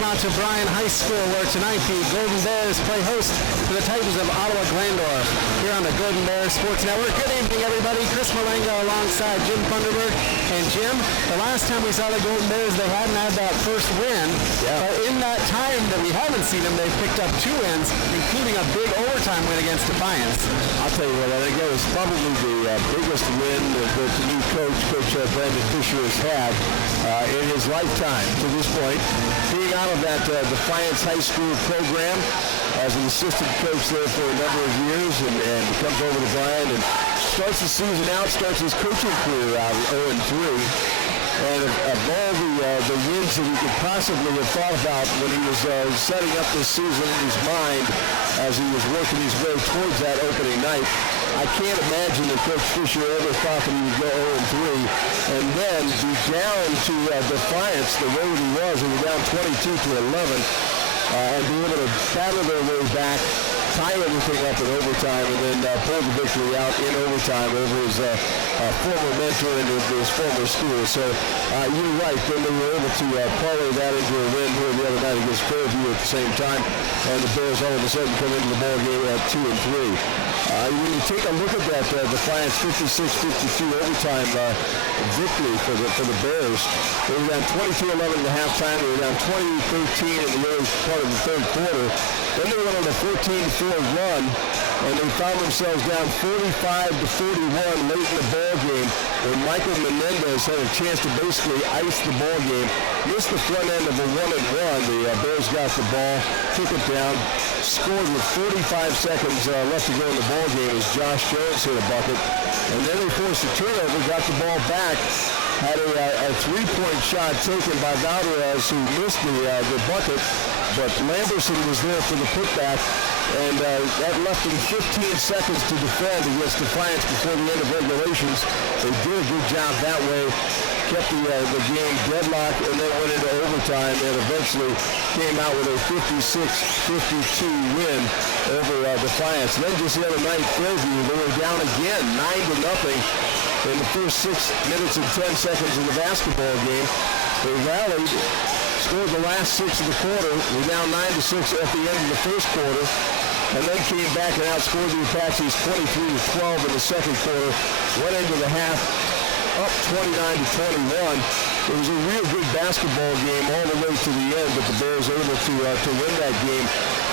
welcome out to Bryan High School, where tonight the Golden Bears play host to the Titans of Ottawa-Glandorf here on the Golden Bears Sports Network. Good evening, everybody. Chris Malenga alongside Jim Thunderberg. And Jim, the last time we saw the Golden Bears, they hadn't had that first win. But in that time that we haven't seen them, they've picked up 2 wins, including a big overtime win against Defiance. I'll tell you what, I think that was probably the biggest win that the new coach Brandon Fisher has had in his lifetime to this point. Being out of that Defiance High School program as an assistant coach there for a number of years, and comes over to Bryan and starts the season out, starts his coaching career out 0-3. And of all the wins that he could possibly have thought about when he was setting up this season in his mind as he was working his way towards that opening night, I can't imagine that Coach Fisher ever thought that he would go 0-3 and then be down to Defiance the way that he was. He was down 22-11 and be able to battle their way back, tie everything up in overtime, and then pull the victory out in overtime over his former mentor and his former school. So you're right, then they were able to parlay that into a win here the other night against Fairview at the same time, and the Bears all of a sudden come into the ball game at 2-3. When you take a look at that Defiance 56-52 overtime victory for the Bears, they were down 22-11 at the halftime. They were down 20-13 in the early part of the third quarter. Then they went on a 14-4 run, and they found themselves down 45-41 late in the ball game, when Michael Menendez had a chance to basically ice the ball game. Missed the front end of a 1-and-1. The Bears got the ball, took it down, scored with 45 seconds left to go in the ball game as Josh Jones hit a bucket. And then they forced a turnover, got the ball back, had a three-point shot taken by Valdez, who missed the bucket, but Lamberson was there for the putback, and that left them 15 seconds to defend against Defiance before the end of regulations. They did a good job that way, kept the game deadlocked, and then went into overtime, and eventually came out with a 56-52 win over Defiance. And then just the other night, Fairview, they were down again, 9-0 in the first 6 minutes and 10 seconds of the basketball game. They rallied, scored the last 6 of the quarter. We're down 9-6 at the end of the first quarter, and then came back and outscored the Apaches 23-12 in the second quarter. Went into the half up 29-21. It was a real good basketball game all the way to the end, but the Bears were able to win that game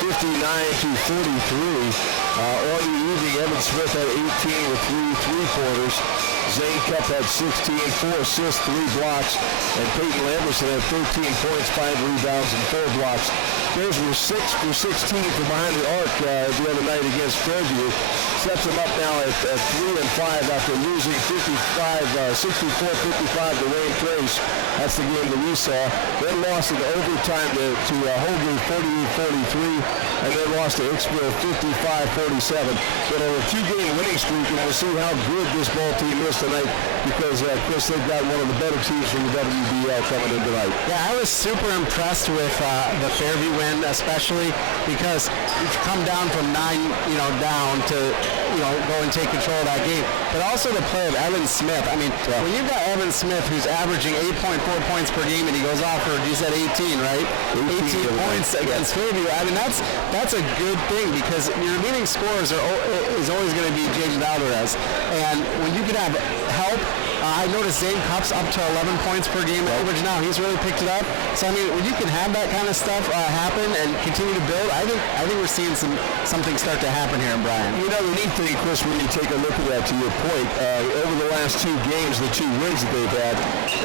59-43. On the evening, Evan Smith had 18 with 3 three-pointers. Zane Cup had 16, 4 assists, 3 blocks, and Peyton Lamberson had 13 points, 5 rebounds, and 4 blocks. Bears were 6 for 16 from behind the arc the other night against Fairview. Sets them up now at 3-5 after losing 64-55 to Wayne Trace. That's the game that we saw. Then lost in overtime to Holgate 48-43, and then lost to Hicksville 55-47. But on a 2-game winning streak, and we'll see how good this ball team is tonight, because Chris, they've got one of the better teams from the WBL coming in tonight. Yeah, I was super impressed with the Fairview win, especially because you come down from 9, down to go and take control of that game. But also the play of Evan Smith. I mean, when you've got Evan Smith who's averaging 8.4 points per game, and he goes off for, you said 18, right? 18 points against Fairview. I mean, that's a good thing, because your leading scorer is always going to be James Valdez. And when you can have help, I noticed Zane Cupp's up to 11 points per game average now. He's really picked it up. So, I mean, when you can have that kind of stuff happen and continue to build, I think we're seeing something start to happen here in Bryan. The neat thing, Chris, when you take a look at that, to your point, over the last 2 games, the 2 wins that they've had,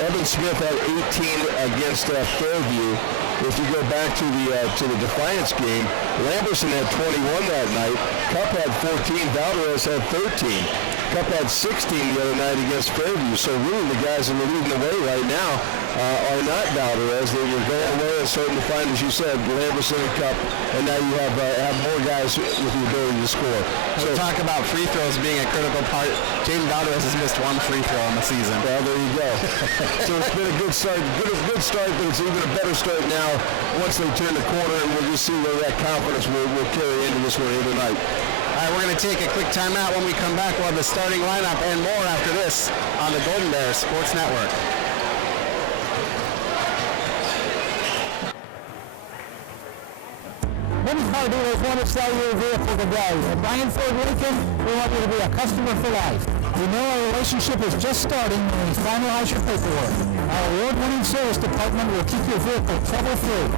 Evan Smith had 18 against Fairview. If you go back to the Defiance game, Lamberson had 21 that night. Cupp had 14. Valdez had 13. Cupp had 16 the other night against Fairview. So really the guys that are leading the way right now are not Valdez. They were going away and starting to find, as you said, Lamberson and Cupp, and now you have more guys with the ability to score. So talk about free throws being a critical part. James Valdez has missed 1 free throw in the season. Well, there you go. So it's been a good start. Good start, but it's even a better start now once they turn the corner, and we'll just see where that confidence will carry into this one here tonight. All right, we're going to take a quick timeout. When we come back, we'll have the starting lineup and more after this on the Golden Bears Sports Network. Many car dealers want to sell you a vehicle today. At Bryan Ford Lincoln, we want you to be a customer for life. We know our relationship is just starting when we finalize your paperwork. Our award-winning service department will keep your vehicle trouble-free.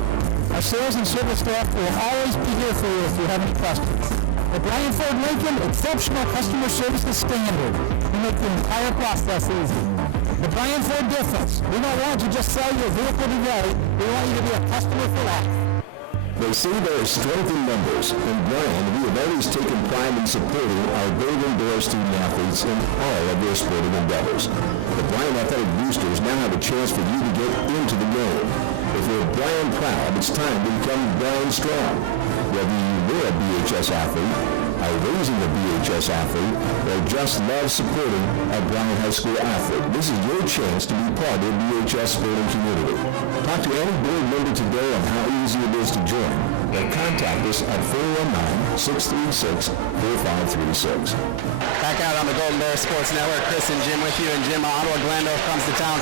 Our sales and service staff will always be here for you if you have any questions. At Bryan Ford Lincoln, exceptional customer service is standard. We make the entire process easy. The Bryan Ford difference. We don't want you to just sell your vehicle today. We want you to be a customer for life. They say there is strength in numbers. In Bryan, we have always taken pride in supporting our Golden-Bear student athletes in all of their sporting endeavors. The Bryan Athletic Boosters now have a chance for you to get into the game. If you're Bryan proud, it's time to become Bryan strong. Whether you were a BHS athlete, are raising a BHS athlete, or just love supporting a Bryan High School athlete, this is your chance to be part of the BHS sporting community. Talk to any board member today on how easy it is to join, or contact us at 419-636-4536. Back out on the Golden Bear Sports Network, Chris and Jim with you. And Jim, Ottawa-Glandorf comes to town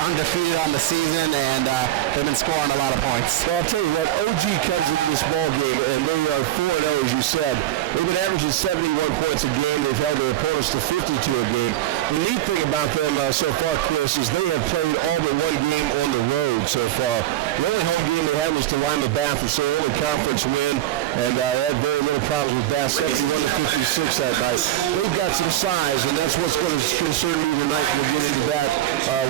undefeated on the season, and they've been scoring a lot of points. Well, I'll tell you what, OG comes into this ball game, and they are 4-0, as you said. They've been averaging 71 points a game. They've held their opponents to 52 a game. The neat thing about them so far, Chris, is they have played all but one game on the road so far. The only home game they had was to Lima Bathurst, so only conference win, and had very little problems with Bath, 71-56 that night. They've got some size, and that's what's going to concern me tonight. We'll get into that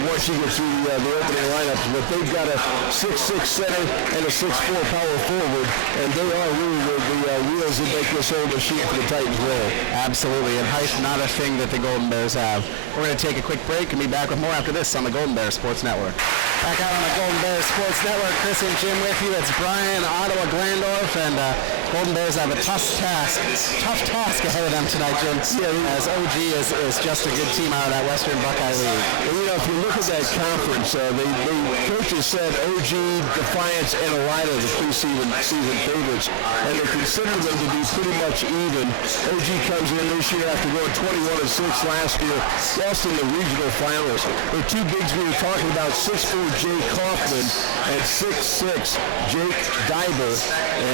once you get through the opening lineups. But they've got a 6'6 center and a 6'4 power forward, and they are really the wheels that make this whole machine for the Titans roll. Absolutely, and height not a thing that the Golden Bears have. We're going to take a quick break and be back with more after this on the Golden Bear Sports Network. Back out on the Golden Bear Sports Network, Chris and Jim with you. It's Bryan, Ottawa-Glandorf, and Golden Bears have a tough task ahead of them tonight, Jim. Yeah, as OG is just a good team out of that Western Buckeye League. And, you know, if you look at that conference, the coaches said OG, Defiance, and Elida the preseason favorites, and they consider them to be pretty much even. OG comes in this year after going 21-6 last year, lost in the regional finals. The two bigs we were talking about, 6'4" Jake Kaufman and 6'6" Jake Diber.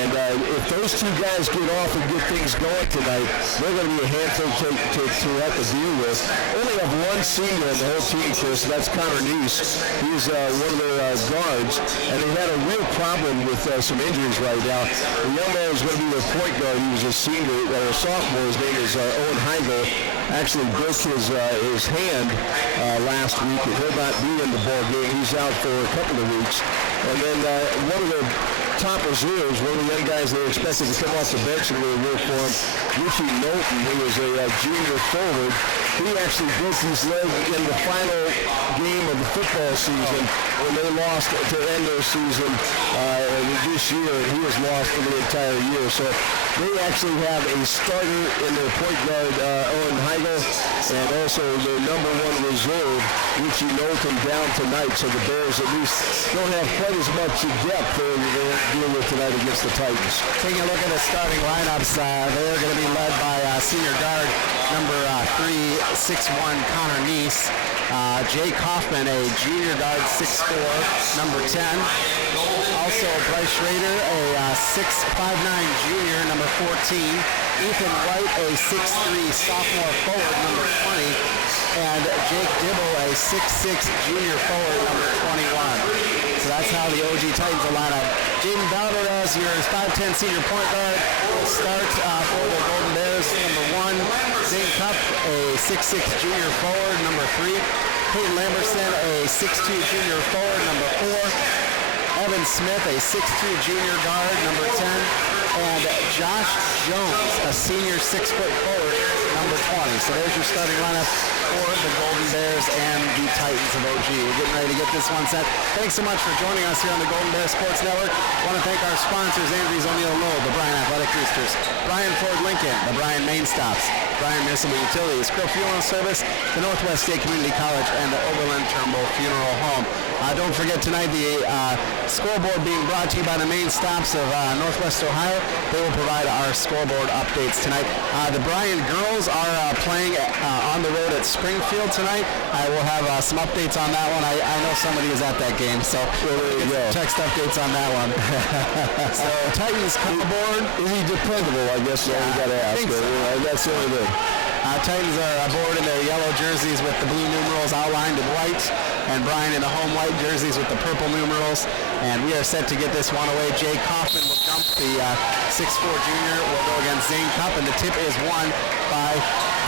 And if those two guys get off and get things going tonight, they're going to be a handful to have to deal with. Only have one senior on the whole team, Chris, and that's Connor Neese. He's one of their guards, and they've had a real problem with some injuries right now. The young man is going to be their point guard. He was a senior, a sophomore. His name is Owen Heigl. Actually broke his hand last week, and he'll not be in the ball game. He's out for a couple of weeks. And then one of the top reserves, one of the young guys they expected to come off the bench and really work for him, Richie Knowlton, who was a junior forward. He actually broke his leg in the final game of the football season when they lost to end their season this year, and he was lost for the entire year. So they actually have a starter in their point guard, Owen Heigl, and also their number one reserve, Richie Knowlton, down tonight. So the Bears at least don't have quite as much depth to deal with tonight against the Titans. Taking a look at the starting lineups, they're going to be led by senior guard number 3'6" Connor Neese. Jay Kaufman, a junior guard, 6'4", number 10. Also Bryce Schrader, a 6'5'9" junior, number 14. Ethan White, a 6'3" sophomore forward, number 20. And Jake Dibble, a 6'6" junior forward, number 21. So that's how the OG Titans will line up. Jaden Bowder as your 5'10" senior point guard will start for the Golden Bears. Number 1, Zane Cup, a 6'6" junior forward, number 3. Peyton Lamberson, a 6'2" junior forward, number 4. Evan Smith, a 6'2" junior guard, number 10. And Josh Jones, a senior 6-foot forward, number 20. So there's your starting lineup for the Golden Bears and the Titans of OG. We're getting ready to get this one set. Thanks so much for joining us here on the Golden Bear Sports Network. I want to thank our sponsors, Andrews O'Neill Lowell, the Bryan Athletic Boosters, Bryan Ford Lincoln, the Bryan Main Stops, Bryan Municipal Utilities, Krill Funeral Service, the Northwest State Community College, and the Oberlin Turnbull Funeral Home. Don't forget tonight the scoreboard being brought to you by the main stops of Northwest Ohio. They will provide our scoreboard updates tonight. The Bryan girls are playing on the road at Springfield tonight. I will have some updates on that one. I know somebody is at that game, so we'll get text updates on that one. So Titans come aboard. Is he dependable, I guess? Yeah, you got to ask. So. That's the only thing. Titans are aboard in their yellow jerseys with the blue numerals outlined in white, and Bryan in the home white jerseys with the purple numerals. And we are set to get this one away. Jay Kaufman will jump. The 6'4" junior will go against Zane Cup, and the tip is won by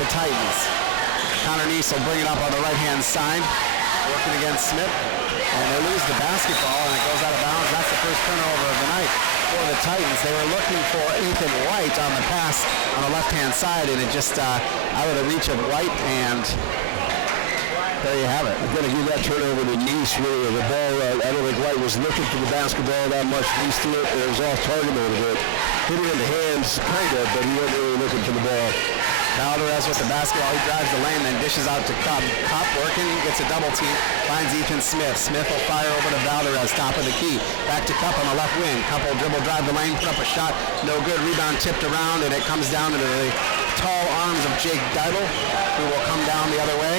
the Titans. Connor Neese will bring it up on the right-hand side, working against Smith, and they lose the basketball, and it goes out of bounds. That's the first turnover of the night for the Titans. They were looking for Ethan White on the pass on the left-hand side, and it just out of the reach of White, and there you have it. I'm going to give that turnover to Neese, really. The ball, I don't think White was looking for the basketball that much. Neese threw it. It was off target a little bit. Hit it in the hands, kind of, but he wasn't really looking for the ball. Valdez with the basketball. He drives the lane, then dishes out to Cup. Cup working, gets a double team, finds Ethan Smith. Smith will fire over to Valdez, top of the key. Back to Cup on the left wing. Cup will dribble, drive the lane, put up a shot. No good. Rebound tipped around, and it comes down into the tall arms of Jake Deibel, who will come down the other way.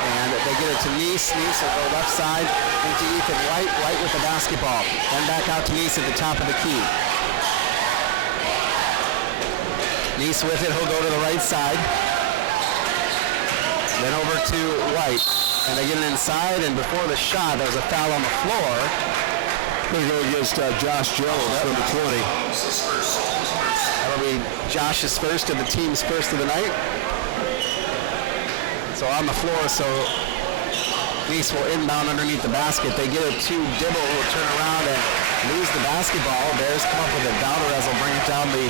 And they get it to Neese. Neese will go left side into Ethan White. White with the basketball. Then back out to Neese at the top of the key. Neese with it, he'll go to the right side. Then over to White. And they get it inside, and before the shot, there was a foul on the floor. Going to go against Josh Jones, number 20. That'll be Josh's first and the team's first of the night. So on the floor, so Neese will inbound underneath the basket. They get it to Dibble, who will turn around and lose the basketball. Bears come up with it. Valdez will bring it down the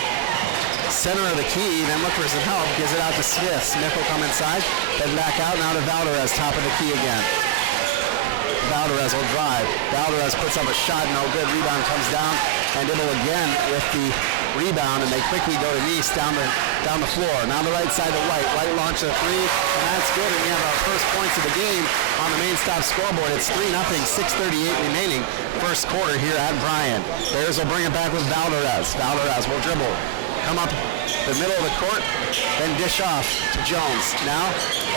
center of the key, then look for some help, gives it out to Smith. Smith will come inside, then back out, now to Valdez, top of the key again. Valdez will drive. Valdez puts up a shot, no good. Rebound comes down, and Dibble again with the rebound, and they quickly go to Neese down the floor. Now the right side to White. White launches a three, and that's good, and we have our first points of the game on the main stop scoreboard. It's 3-0, 6:38 remaining, first quarter here at Bryan. Bears will bring it back with Valdez. Valdez will dribble. Come up the middle of the court, then dish off to Jones. Now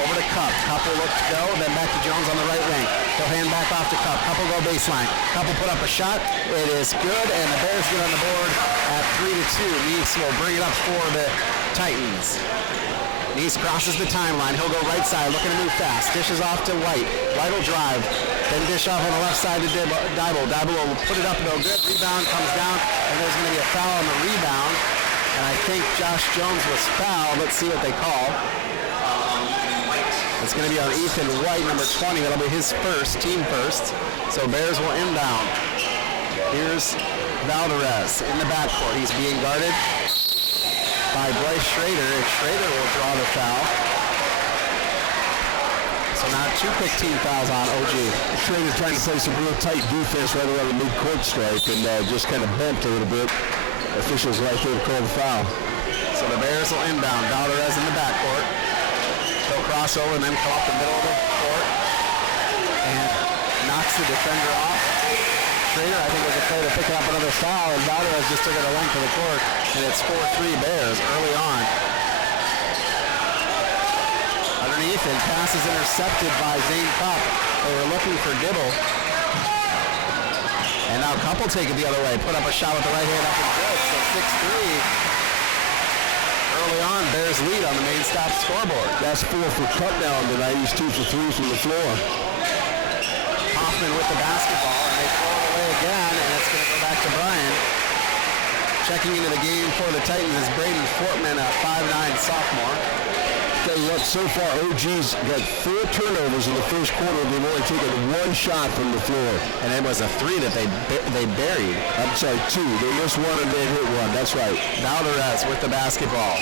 over to Cup. Cup will look to go, then back to Jones on the right wing. He'll hand back off to Cup. Cup will go baseline. Cup will put up a shot. It is good, and the Bears get on the board at 3-2. Neese will bring it up for the Titans. Neese crosses the timeline. He'll go right side, looking to move fast. Dishes off to White. White will drive. Then dish off on the left side to Deibel. Deibel will put it up, no good. Rebound comes down, and there's going to be a foul on the rebound. And I think Josh Jones was fouled. Let's see what they call. It's going to be on Ethan White, number 20. That'll be his first, team first. So Bears will inbound. Here's Valdez in the backcourt. He's being guarded by Bryce Schrader, and Schrader will draw the foul. So now two quick team fouls on OG. Schrader trying to play some real tight defense right around the mid-court strike, and just kind of bumped a little bit. Officials right there to call the foul. So the Bears will inbound. Valdez in the backcourt. He'll cross over and then come up the middle of the court and knocks the defender off. Schrader, I think, was afraid of picking up another foul, and Valdez just took it a length of the court, and it's 4-3 Bears early on. Underneath, and pass is intercepted by Zane Kopp. They were looking for Dibble. And now Cup will take it the other way. Put up a shot with the right hand up and good. So 6-3. Early on, Bears lead on the main stop scoreboard. That's 4 for Cup now tonight. He's 2 for 3 from the floor. Hoffman with the basketball, and they throw it away again, and it's going to go back to Bryan. Checking into the game for the Titans is Braden Fortman, a 5'9" sophomore. Tell you what, so far OG's got 4 turnovers in the first quarter. They've only taken 1 shot from the floor. And it was a 3 that they buried. I'm sorry, 2. They missed 1 and they hit 1. That's right. Valdez with the basketball.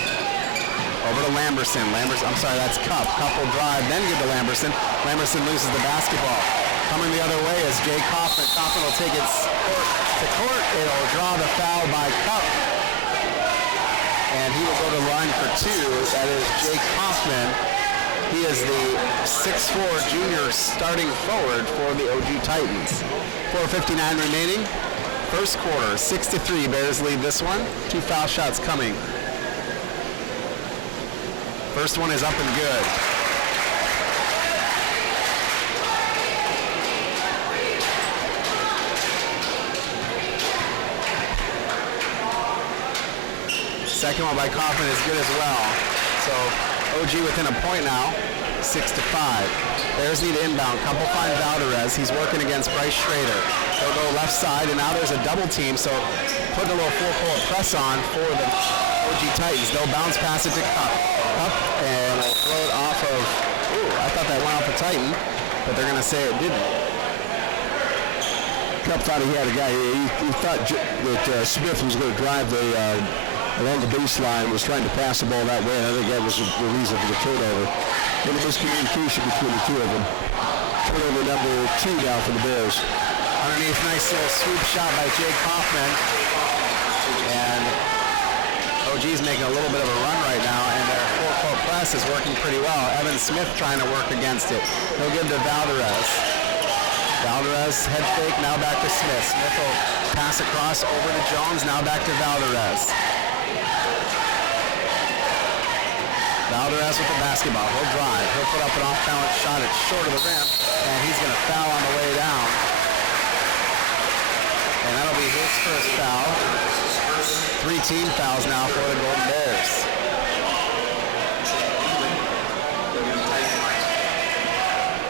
Over to Lamberson. I'm sorry, that's Cup. Cup will drive, then give to Lamberson. Lamberson loses the basketball. Coming the other way is Jay Kaufman. Kaufman will take it court to court. It'll draw the foul by Cup. And he will go to the line for two. That is Jake Kaufman. He is the 6'4" junior starting forward for the OG Titans. 4:59 remaining. First quarter, 6-3. Bears lead this one. 2 foul shots coming. First one is up and good. Second one by Kaufman is good as well. So OG within a point now, 6-5. Bears need to inbound. Couple find Valderez. He's working against Bryce Schrader. They'll go left side, and now there's a double team, so putting a little full-court press on for the OG Titans. They'll bounce pass it to Cup. Cup, and we'll throw it off of, I thought that went off a Titan, but they're going to say it didn't. Cup thought he had a guy. He thought that Smith was going to drive along the baseline, was trying to pass the ball that way, and I think that was the reason for the turnover. And the miscommunication between the two of them. Turnover number 2 now for the Bears. Underneath, nice little swoop shot by Jake Kaufman. And OG's making a little bit of a run right now, and their full-court press is working pretty well. Evan Smith trying to work against it. He'll give to Valderez. Valderez, head fake, now back to Smith. Smith will pass across over to Jones, now back to Valderez. Valderez with the basketball. He'll drive. He'll put up an off-balance shot. It's short of the rim, and he's going to foul on the way down. And that'll be his first foul. 3 team fouls now for the Golden Bears.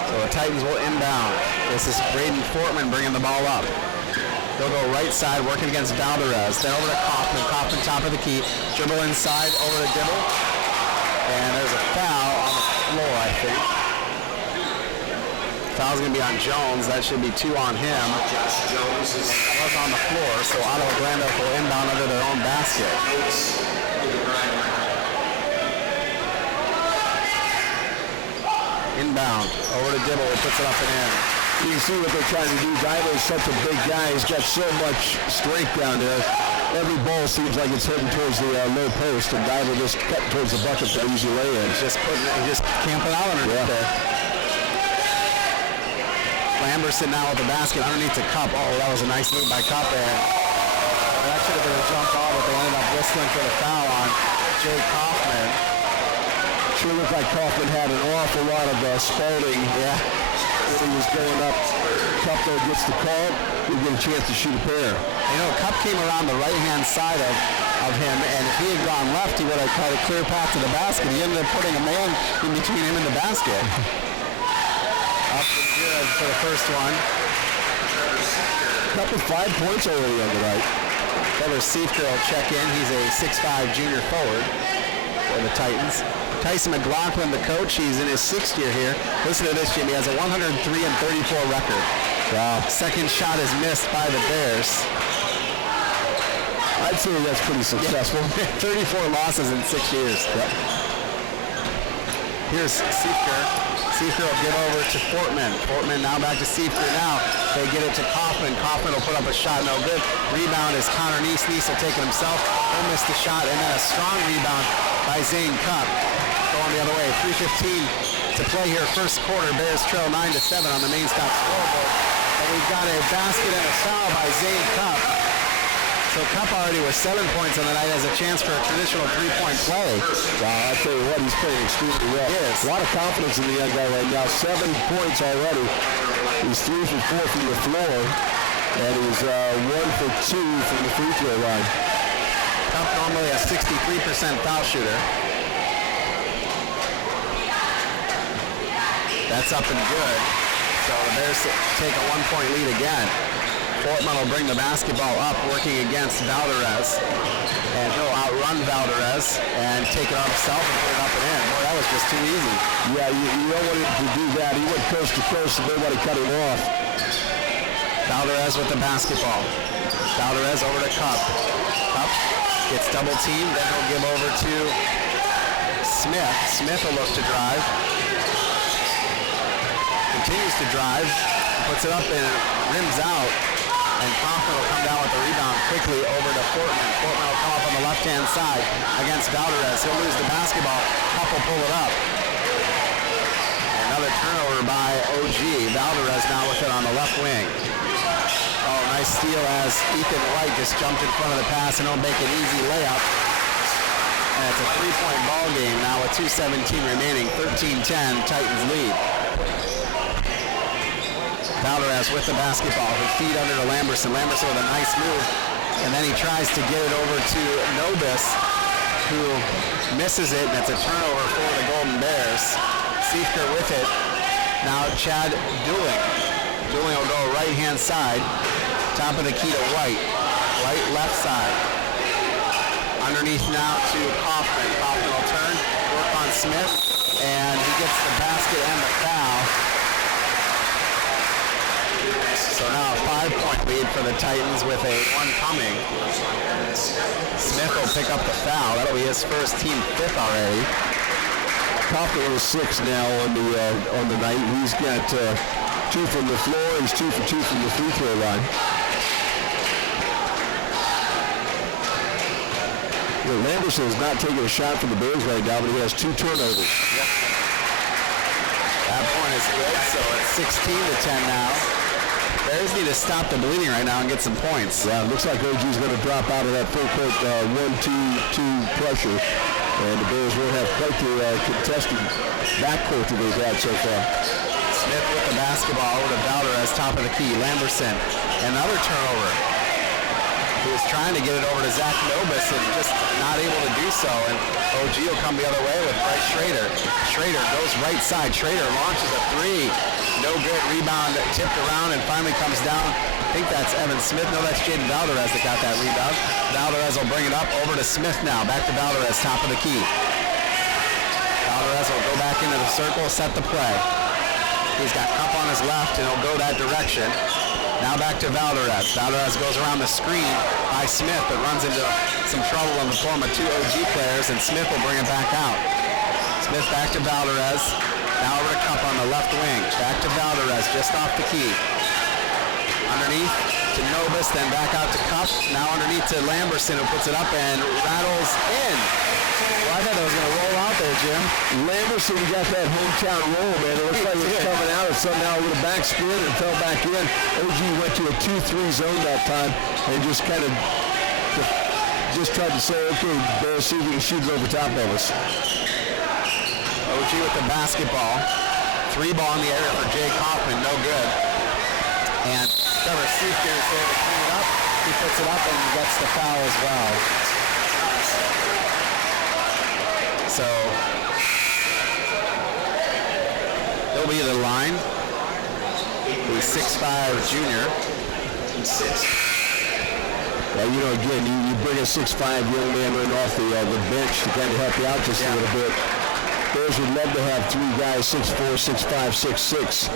So the Titans will inbound. This is Braden Fortman bringing the ball up. They'll go right side, working against Valderez. Then over to Kaufman. Kaufman top of the key. Dribble inside, over to Dibble. And there's a foul on the floor, I think. Foul's going to be on Jones. That should be 2 on him. Was on the floor, so Ottawa-Glandorf will inbound under their own basket. Inbound, over to Dibble, who puts it up and in. You can see what they're trying to do. Divo is such a big guy. He's got so much strength down there. Every ball seems like it's heading towards the low post, and Divo just cut towards the bucket for an easy lay-in. He's just camping out underneath there. Lamberson now with the basket underneath the Cup. Oh, that was a nice move by Cup, and that should have been a jump ball, but they ended up whistling for the foul on Jake Kaufman. Sure looked like Kaufman had an awful lot of Spalding. Yeah. He was going up. Cup though gets the call. He'll get a chance to shoot a pair. You know, Cup came around the right-hand side of him, and if he had gone left, he would have tried a clear path to the basket. He ended up putting a man in between him and the basket. Up and good for the first one. Cup with 5 points already on the right. Trevor Seifker will check in. He's a 6'5" junior forward for the Titans. Tyson McLaughlin, the coach, he's in his 6th year here. Listen to this, Jimmy. He has a 103-34 record. Wow. Second shot is missed by the Bears. I'd say that's pretty successful. Yeah. 34 losses in 6 years. Yep. Here's Seifker. Seifker will give over to Fortman. Fortman now back to Seifker now. They get it to Kaufman. Kaufman will put up a shot, no good. Rebound is Connor Neese. Neese will take it himself. He'll miss the shot, and then a strong rebound by Zane Cup. Going the other way. 3:15 to play here. First quarter. Bears trail 9-7 on the main stop scoreboard. And we've got a basket and a foul by Zane Cup. So Cup already with 7 points on the night has a chance for a traditional 3-point play. Wow, I tell you what, he's playing extremely well. Yes. A lot of confidence in the young guy right now. 7 points already. He's 3 for 4 from the floor, and he's 1 for 2 from the free throw line. Cup normally a 63% foul shooter. That's up and good. So the Bears take a 1-point lead again. Fortman will bring the basketball up, working against Valderez. And he'll outrun Valderez and take it on himself and put it up and in. Boy, that was just too easy. Yeah, you don't want him to do that. He went coast to coast and nobody cut him off. Valderez with the basketball. Valderez over to Cup. Cup gets double teamed, then he'll give over to Smith. Smith will look to drive. Continues to drive, puts it up and rims out. And Kaufman will come down with the rebound quickly over to Portman. Portman will come up on the left-hand side against Valdez. He'll lose the basketball. Huff will pull it up. Another turnover by OG. Valdez now with it on the left wing. Oh, nice steal as Ethan White just jumped in front of the pass and he'll make an easy layup. And it's a three-point ball game now with 2:17 remaining. 13-10, Titans lead. Valdez with the basketball. His feet under to Lamberson. Lamberson with a nice move. And then he tries to get it over to Nobis, who misses it, and it's a turnover for the Golden Bears. Siefker with it. Now Chad Dooling. Dooling will go right-hand side. Top of the key to White. White left side. Underneath now to Kaufman. Kaufman will turn, work on Smith, and he gets the basket and the foul. So now a 5-point lead for the Titans with a one coming. Smith will pick up the foul. That'll be his first, team fifth already. Kaufman is 6 now on the night. He's got 2 from the floor. He's 2 for 2 from the free throw line. Lamberson is not taking a shot from the Bears right now, but he has 2 turnovers. Yep. That point is good, so it's 16-10 now. Bears need to stop the bleeding right now and get some points. Yeah, it looks like OG's going to drop out of that full court 1-2-2 pressure, and the Bears won't have quite the contested backcourt that they've had so far. Smith with the basketball over to Valdez, top of the key. Lamberson, another turnover. He was trying to get it over to Zach Nobis and just not able to do so. And OG will come the other way with Bryce Schrader. Schrader goes right side. Schrader launches a 3. No good. Rebound tipped around and finally comes down. I think that's Evan Smith. No, that's Jaden Valdez that got that rebound. Valdez will bring it up over to Smith now. Back to Valdez, top of the key. Valdez will go back into the circle, set the play. He's got Cup on his left and he'll go that direction. Now back to Valdez. Valdez goes around the screen by Smith, but runs into some trouble in the form of 2 OG players, and Smith will bring it back out. Smith back to Valdez. Now over to Cup on the left wing. Back to Valdez, just off the key. Underneath to Nobis, then back out to Cup. Now underneath to Lamberson, who puts it up and rattles in. Well, I thought that was going to roll out there, Jim. Lamberson got that hometown roll, man. It looks like it was coming out, and somehow with a back spin and fell back in. OG went to a 2-3 zone that time and just kind of just tried to say, okay, Bears, see if we can shoot it over top of us. OG with the basketball. 3 ball in the area for Jay Kaufman, no good. And Trevor Siefker is there to clean it up. He puts it up and gets the foul as well. So he'll be the line. He's 6'5" junior. Well, you know, again, you bring a 6'5" young man in off the bench to kind of help you out just a little bit. Bears would love to have 3 guys, 6'4", 6'5", 6'6",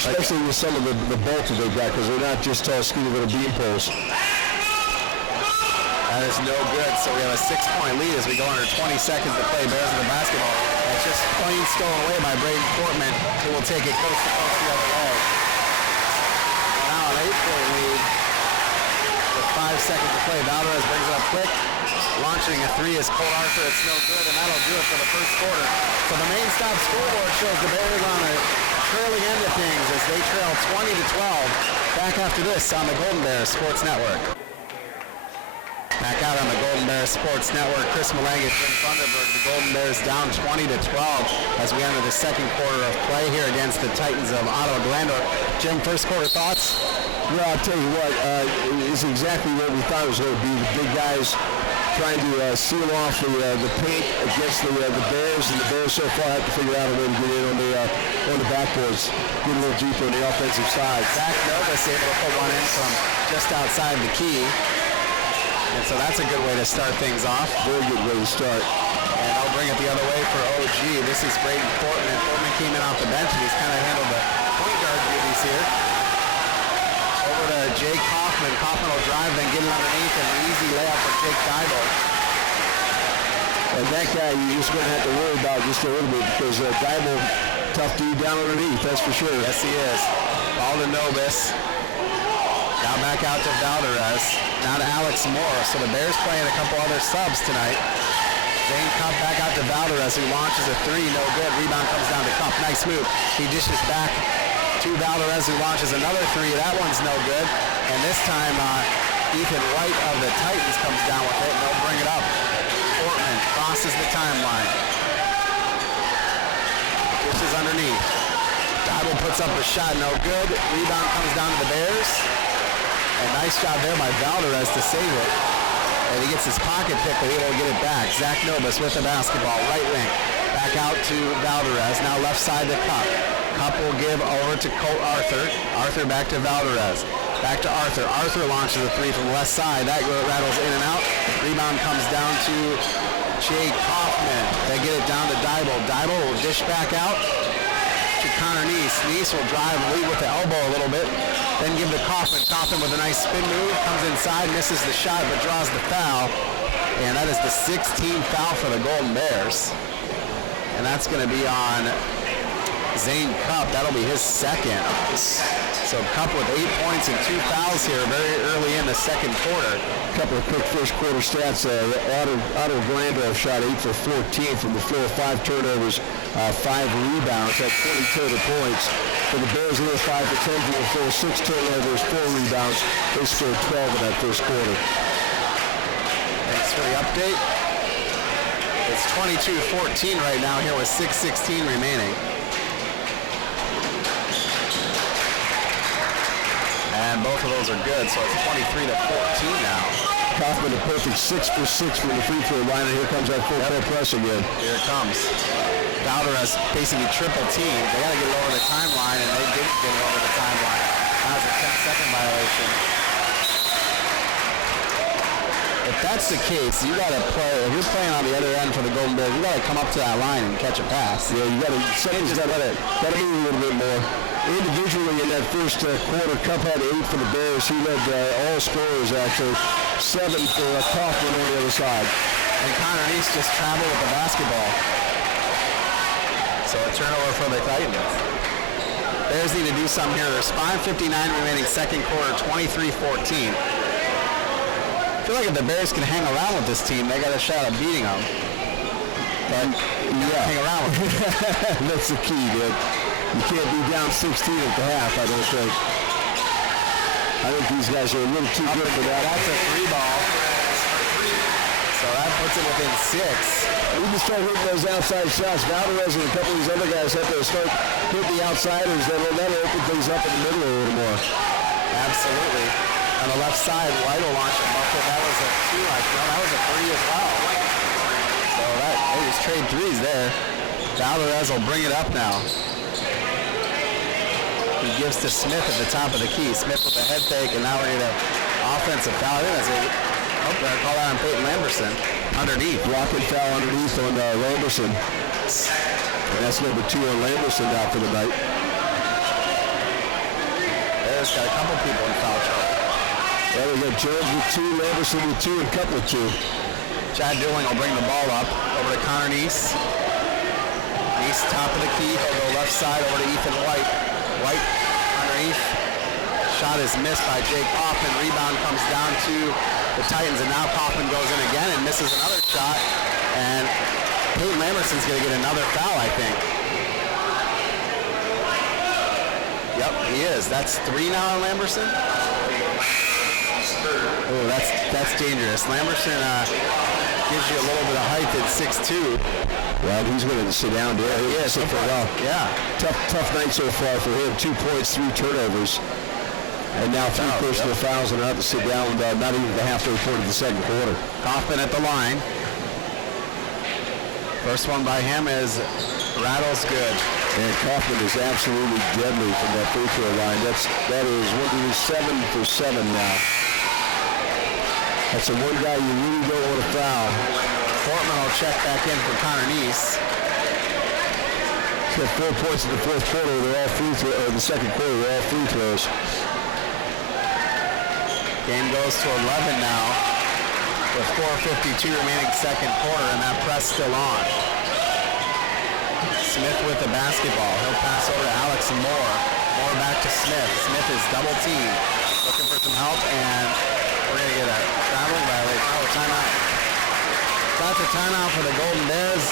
especially with some of the bulk that they've got, because they're not just tall, skinny little bean poles. That is no good, so we have a 6-point lead as we go under 20 seconds to play. Bears with the basketball. That's just plain stolen away by Braden Portman, who will take it coast to coast the other way. Now an 8-point lead with 5 seconds to play. Valdez brings it up quick. Launching a 3 is Cole Arthur. It's no good, and that'll do it for the first quarter. So the main stop scoreboard shows the Bears on a trailing end of things as they trail 20-12. Back after this on the Golden Bears Sports Network. Back out on the Golden Bears Sports Network, Chris Malanga, Jim Thunderberg. The Golden Bears down 20-12 as we enter the second quarter of play here against the Titans of Ottawa-Glandorf. Jim, first quarter thoughts? Well, I'll tell you what, it's exactly what we thought it was going to be. The big guys trying to seal off the paint against the Bears, and the Bears so far have to figure out a way to get in on the backboards, get a little deeper on the offensive side. Zach Novus able to put one in from just outside the key. And so that's a good way to start things off. Very good way to start. And I'll bring it the other way for OG. This is Braden Portman. Portman came in off the bench and he's kind of handled the point guard duties here. Over to Jay Kaufman. Kaufman will drive, then get it underneath, and an easy layup for Jake Dybel. And that guy you're just going to have to worry about just a little bit because Dybel, tough dude down underneath, that's for sure. Yes, he is. Ball to Novus. Now back out to Valdez. Now to Alex Moore. So the Bears playing a couple other subs tonight. Zane Cup back out to Valdez, who launches a three. No good. Rebound comes down to Cup. Nice move. He dishes back to Valdez, who launches another three. That one's no good. And this time, Ethan White of the Titans comes down with it, and they'll bring it up. Portman crosses the timeline. Dishes underneath. Dibble puts up a shot, no good. Rebound comes down to the Bears. A nice job there by Valdez to save it. And he gets his pocket pick, but able to get it back. Zach Nobis with the basketball, right wing. Back out to Valdez. Now left side to Cup. Cup will give over to Colt Arthur. Arthur back to Valdez. Back to Arthur. Arthur launches a three from the left side. That rattles in and out. Rebound comes down to Jake Kaufman. They get it down to Dibble. Dibble will dish back out to Connor Neese. Neese will drive, lead with the elbow a little bit. Then give to Kaufman. Kaufman with a nice spin move. Comes inside, misses the shot, but draws the foul. And that is the 16th foul for the Golden Bears. And that's going to be on Zane Cup. That'll be his second. So Cup with 8 points and 2 fouls here very early in the second quarter. A couple of quick first quarter stats. Ottawa-Glandorf shot 8 for 14 from the floor, 5 turnovers, 5 rebounds, had 20 total points. For the Bears, they were 5 for 10 from the floor, 6 turnovers, 4 rebounds. They scored 12 in that first quarter. Thanks for the update. It's 22-14 right now here with 6:16 remaining. And both of those are good, so it's 23-14 now. Kaufman a perfect 6 for 6 from the free throw line, and here comes that full court press again. Here it comes. Valdez facing a triple team. They got to get it over the timeline, and they didn't get it over the timeline. That was a 10-second violation. If that's the case, you got to play. If you're playing on the other end for the Golden Bears, you got to come up to that line and catch a pass. Yeah, you got to. Something's got to move a little bit more. Individually in that first quarter, Cup had 8 for the Bears. He led all scorers actually. 7 for Kaufman on the other side. And Connor Neese just traveled with the basketball. So a turnover for the Titans. Bears need to do something here. There's 5:59 remaining second quarter, 23-14. I feel like if the Bears can hang around with this team, they got a shot at beating them. But yeah, hang around with them. That's the key, dude. You can't be down 16 at the half, I don't think. I think these guys are a little too good for that. That's a 3 ball. So that puts it within 6. We can start hitting those outside shots. Valdez and a couple of these other guys have to start hitting the outsiders. That'll open things up in the middle a little more. Absolutely. On the left side, White will launch a bucket. That was a 2. That was a 3 as well. So they just trade threes there. Valdez will bring it up now. He gives to Smith at the top of the key. Smith with the head fake, and now we're going to offensive foul. They're call that on Peyton Lamberson. Underneath. Blocking foul underneath on Lamberson. And that's number 2 on Lamberson now for the night. Bears got a couple people in foul trouble. Yeah, we got Jones with 2, Lamberson with 2, and Cup with 2. Chad Dooling will bring the ball up over to Connor Neese. Neese top of the key. He'll go left side over to Ethan White. White underneath. Shot is missed by Jake Kaufman. Rebound comes down to the Titans, and now Kaufman goes in again and misses another shot. And Peyton Lamberson's going to get another foul, I think. Yep, he is. That's 3 now on Lamberson. Oh, that's dangerous. Lamberson gives you a little bit of height at 6'2". Well, he's going to sit down there. He is. For a while. Yeah. Tough night so far for him. 2 points, 3 turnovers. And now 3 personal fouls, and have to sit down not even the halfway point of the second quarter. Kaufman at the line. First one by him is rattles good. And Kaufman is absolutely deadly from that free throw line. That is 7 for 7 now. That's the one guy you really don't want to foul. Portman will check back in for Connor Neese. He's got 4 points in the fourth quarter. They're all free throw. The second quarter, they're all free throws. Game goes to 11 now, with 4:52 remaining second quarter, and that press still on. Smith with the basketball. He'll pass over to Alex Moore. Moore back to to Smith. Smith is double teamed, looking for some help, and we're going to get a traveling violation. Oh, timeout. That's a timeout for the Golden Bears.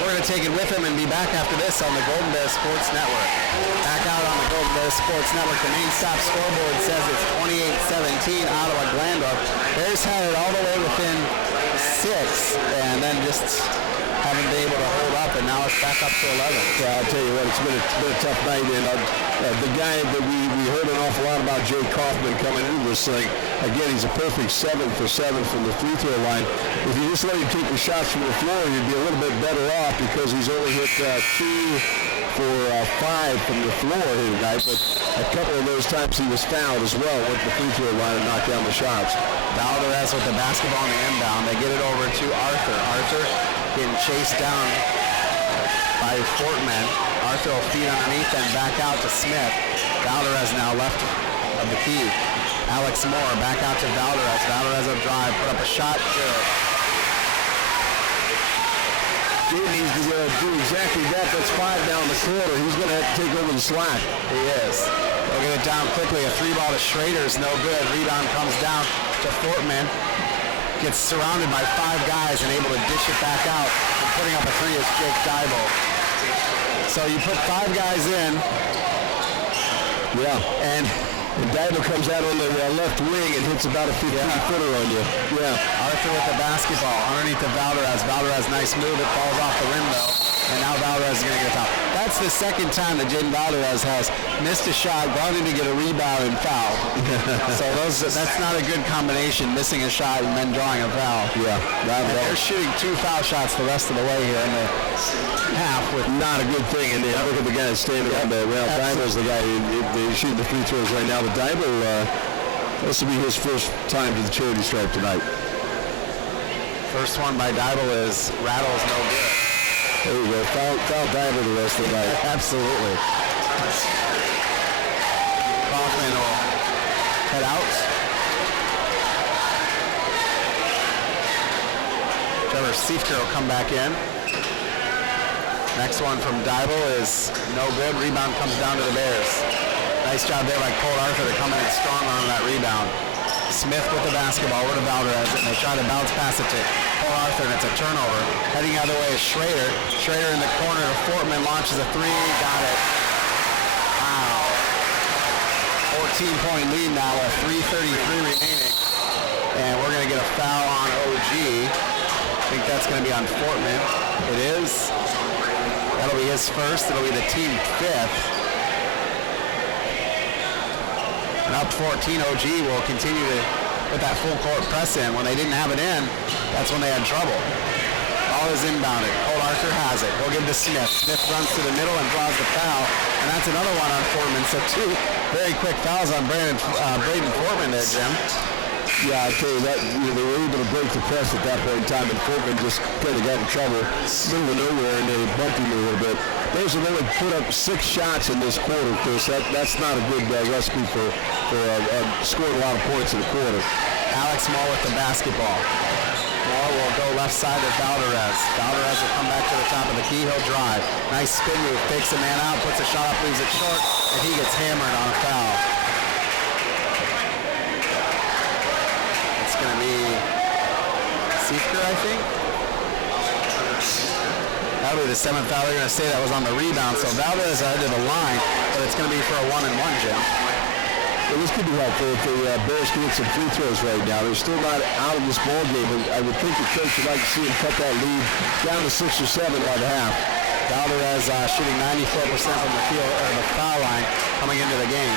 We're going to take it with him and be back after this on the Golden Bears Sports Network. Back out on the Golden Bears Sports Network, the main stop scoreboard says it's 28-17 Ottawa-Glandorf. Bears had it all the way within 6, and then just haven't been able to hold up, and now it's back up to 11. Yeah, I'll tell you what, it's been a tough night, and the guy that we heard an awful lot about, Jay Kaufman, coming in was saying, again, he's a perfect 7 for 7 from the free throw line. If you just let him take the shots from the floor, you'd be a little bit better off because he's only hit 2 for 5 from the floor here tonight, but a couple of those times he was fouled as well, went to the free throw line and knocked down the shots. Valdez with the basketball on the inbound. They get it over to Arthur. Arthur getting chased down by Fortman. Arthur will feed underneath and back out to Smith. Valdez now left of the key. Alex Moore back out to Valdez. Valdez up drive, put up a shot. Good. He needs to do exactly that. That's 5 down the quarter. He's going to have to take over the slack. He is. They'll get it down quickly. A 3-ball to Schrader's no good. Rebound comes down to Fortman. Gets surrounded by 5 guys and able to dish it back out. And putting up a 3 is Jake Dybel. So you put 5 guys in. Yeah. And Dybel comes out on the left wing and hits about a 15-footer on you. Yeah. Arthur with the basketball underneath to Valdez. Valdez, nice move. It falls off the rim though. And now Valdez is going to get a foul. That's the second time that Jaden Valdez has missed a shot, gone in to get a rebound and foul. So that's not a good combination, missing a shot and then drawing a foul. Yeah. They're shooting 2 foul shots the rest of the way here in the half. With not a good thing. And look at the guy that's standing around there. Well, Dybel's the guy who's shooting the free throws right now. But Dybel, this will be his first time to the charity stripe tonight. First one by Dybel is rattles no good. There you go. Foul Dybel the rest of the night. Absolutely. Kaufman will head out. Trevor Siefker will come back in. Next one from Dybel is no good. Rebound comes down to the Bears. Nice job there by Cole Arthur to come in strong on that rebound. Smith with the basketball over to Valdez, and they try to bounce pass it to Cole Arthur, and it's a turnover. Heading the other way is Schrader. Schrader in the corner to Fortman, launches a 3, got it. Wow. 14-point lead now with 3:33 remaining. And we're going to get a foul on OG. I think that's going to be on Fortman. It is. That'll be his first. It'll be the team 5th. And up 14, OG will continue to put that full court press in. When they didn't have it in, that's when they had trouble. Ball is inbounded. Cole Arthur has it. He'll give to Smith. Smith runs to the middle and draws the foul. And that's another one on Fortman. So 2 very quick fouls on Braden Fortman there, Jim. Yeah, I tell you that, they were able to break the press at that point in time, and Fortman just kind of got in trouble, middle of nowhere, and they bumped him a little bit. Those have only put up 6 shots in this quarter, Chris. That's not a good recipe for scoring a lot of points in the quarter. Alex Moore with the basketball. Moore will go left side to Valdez. Valdez will come back to the top of the key. He'll drive. Nice spin move. Takes a man out, puts a shot up, leaves it short, and he gets hammered on a foul. It's going to be Siefker, I think. That'll be the 7th foul. They're going to say that was on the rebound. So Valdez ahead to the line, but it's going to be for a 1-and-1, Jim. Well, this could be helpful if the Bears can get some free throws right now. They're still not out of this ball game, and I would think the coach would like to see him cut that lead down to 6 or 7 by the half. Valdez shooting 94% from the field or the foul line coming into the game.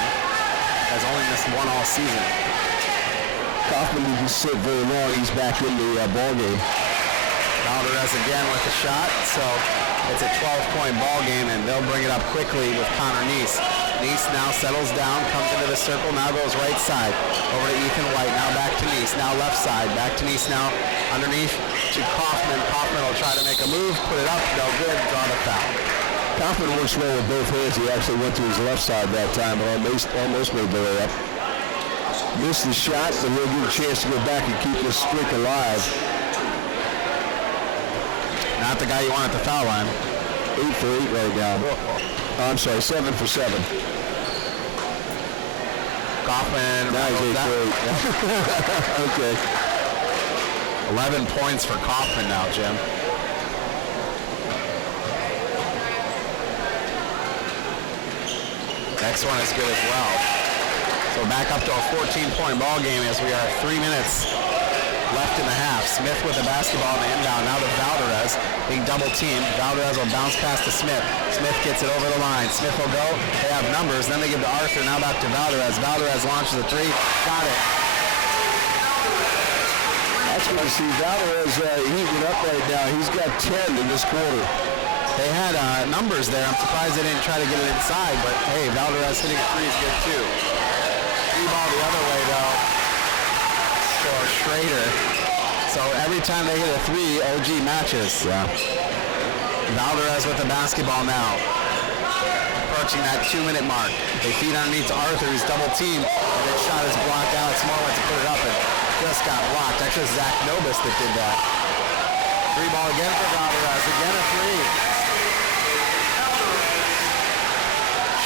Has only missed 1 all season. Kaufman didn't sit very long. He's back in the ball game. Valdez again with the shot, so it's a 12-point ball game, and they'll bring it up quickly with Connor Neese. Neese now settles down, comes into the circle, now goes right side. Over to Ethan White, now back to Neese, now left side. Back to Neese now, underneath to Kaufman. Kaufman will try to make a move, put it up, no good, draw the foul. Kaufman works well with both hands. He actually went to his left side that time, but almost made the layup. Missed the shot, but he'll get a chance to go back and keep this streak alive. Not the guy you want at the foul line. 8 for 8 right now. Oh, I'm sorry, 7 for 7. Kaufman. Nice, okay. 11 points for Kaufman now, Jim. Next one is good as well. So back up to a 14-point ball game as we are 3 minutes left in the half. Smith with the basketball in the inbound. Now to Valdez being double teamed. Valdez will bounce past to Smith. Smith gets it over the line. Smith will go. They have numbers. Then they give to Arthur. Now back to Valdez. Valdez launches a three. Got it. That's good to see. Valdez heating up right now. He's got 10 in this quarter. They had numbers there. I'm surprised they didn't try to get it inside, but hey, Valdez hitting a three is good too. Three ball the other way though for Schrader. So every time they hit a three, OG matches. Yeah. Valdez with the basketball now. Approaching that 2-minute mark. They feed underneath to Arthur, who's double teamed, and their shot is blocked out. Small went to put it up and just got blocked. Actually, Zach Nobis that did that. Three ball again for Valdez. Again a three.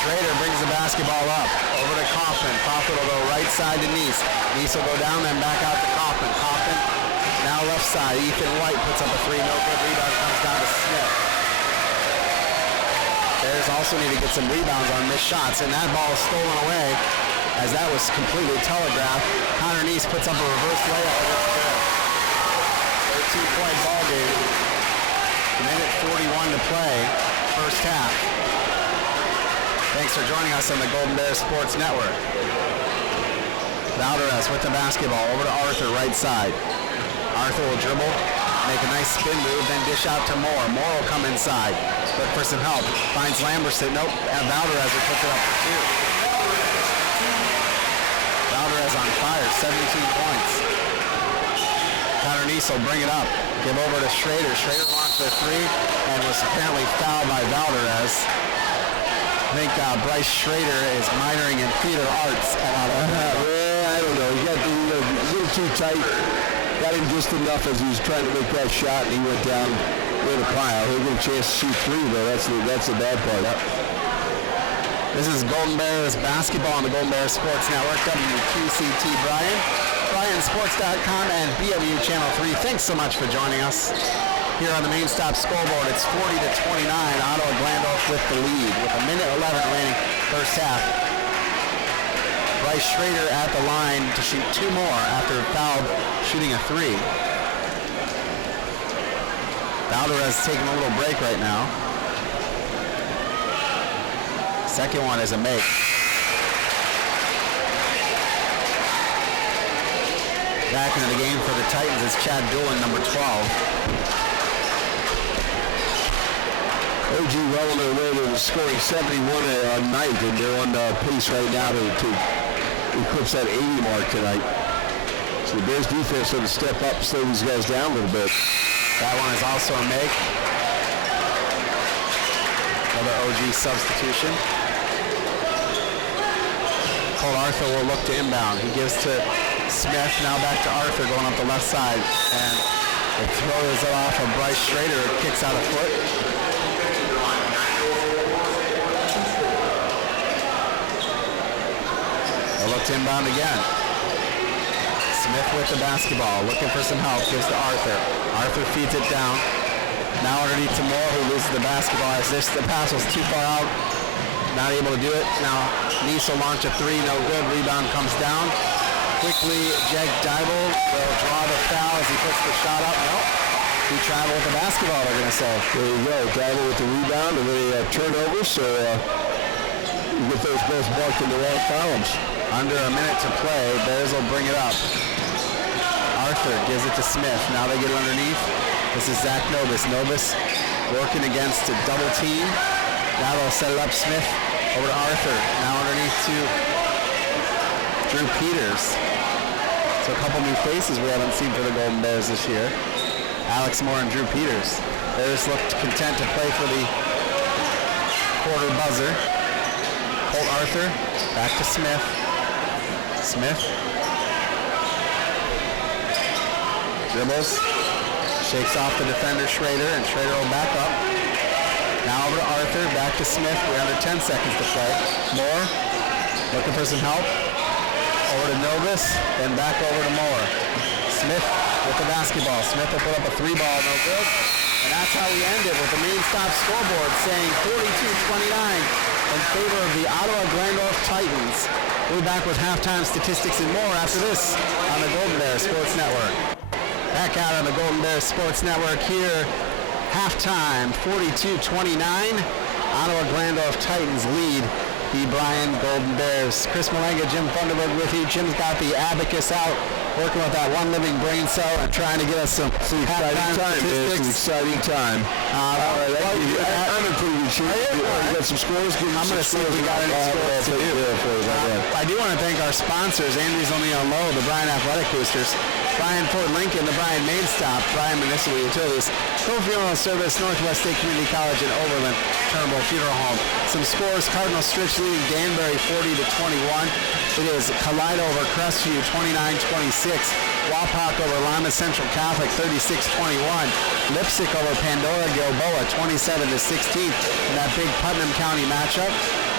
Schrader brings the basketball up. Over to Kaufman. Kaufman will go right side to Neese. Neese will go down, then back out to Kaufman. Kaufman now left side. Ethan White puts up a three. No good. Rebound comes down to Smith. Bears also need to get some rebounds on missed shots, and that ball is stolen away as that was completely telegraphed. Connor Neese puts up a reverse layup, and it's good. 13-point ball game. Minute 41 to play, first half. Thanks for joining us on the Golden Bears Sports Network. Valdez with the basketball over to Arthur, right side. Arthur will dribble, make a nice spin move, then dish out to Moore. Moore will come inside, look for some help. Finds Lamberson, nope, and Valdez will put it up for two. Valdez on fire, 17 points. Connor Neese will bring it up, give over to Schrader. Schrader launched a three and was apparently fouled by Valdez. I think Bryce Schrader is minoring in theater arts at I don't know. He got a little too tight. Got him just enough as he was trying to make that shot, and he went down in a pile. He'll get a chance to shoot three, though. That's the bad part. This is Golden Bears basketball on the Golden Bears Sports Network, WQCT Bryan, BryanSports.com, and BW Channel 3. Thanks so much for joining us. Here on the main stop scoreboard, it's 40-29, Ottawa-Glandorf with the lead, with a minute 11 remaining first half. Bryce Schrader at the line to shoot two more after fouled shooting a three. Valdez taking a little break right now. Second one is a make. Back into the game for the Titans is Chad Doolin, number 12. OG well on their way to scoring 71 a night, and they're on pace right now to eclipse that 80 mark tonight. So the Bears defense had to step up and slow these guys down a little bit. That one is also a make. Another OG substitution. Cole Arthur will look to inbound. He gives to Smith, now back to Arthur going up the left side. And the throw is off of Bryce Schrader. It kicks out a foot. They'll look to inbound again. Smith with the basketball, looking for some help, gives to Arthur. Arthur feeds it down. Now underneath to Moore, who loses the basketball as the pass was too far out. Not able to do it. Now Neese will launch a three, no good. Rebound comes down. Quickly, Jake Dybel will draw the foul as he puts the shot up. Nope. He traveled with the basketball, they're going to say. There you go. Dybel with the rebound and the turnover, so you get those both marked in the wrong columns. Under a minute to play, Bears will bring it up. Arthur gives it to Smith. Now they get it underneath. This is Zach Nobis. Nobis working against a double team. Now they'll set it up. Smith over to Arthur. Now underneath to Drew Peters. So a couple new faces we haven't seen for the Golden Bears this year. Alex Moore and Drew Peters. Bears looked content to play for the quarter buzzer. Colt Arthur back to Smith. Smith dribbles, shakes off the defender Schrader, and Schrader will back up. Now over to Arthur, back to Smith. We're under 10 seconds to play. Moore looking for some help. over to Novus, then back over to Moore. Smith with the basketball. Smith will put up a 3-ball, no good. And that's how we end it with the main stop scoreboard saying 42-29 in favor of the Ottawa-Glandorf Titans. We'll be back with halftime statistics and more after this on the Golden Bear Sports Network. Back out on the Golden Bear Sports Network here. Halftime, 42-29. Ottawa-Glandorf Titans lead the Bryan Golden Bears. Chris Malenga, Jim Thunderberg with you. Jim's got the abacus out, working with that one living brain cell and trying to get us some halftime statistics. It's an exciting time. All right, I'm in pretty good shape. You got some scores? I'm going to see if we got any scores to do. I do want to thank our sponsors, Andrews Only on Low, the Bryan Athletic Boosters, Bryan Ford Lincoln, the Bryan Main Stop, Bryan Municipal Utilities, Go Funeral Service, Northwest State Community College in Oberlin, Turnbull Funeral Home. Some scores: Cardinal Stritch leading Danbury 40-21. It is Kalida over Crestview 29-26. Wapak over Lima Central Catholic 36-21. Lipsick over Pandora Gilboa 27-16 in that big Putnam County matchup.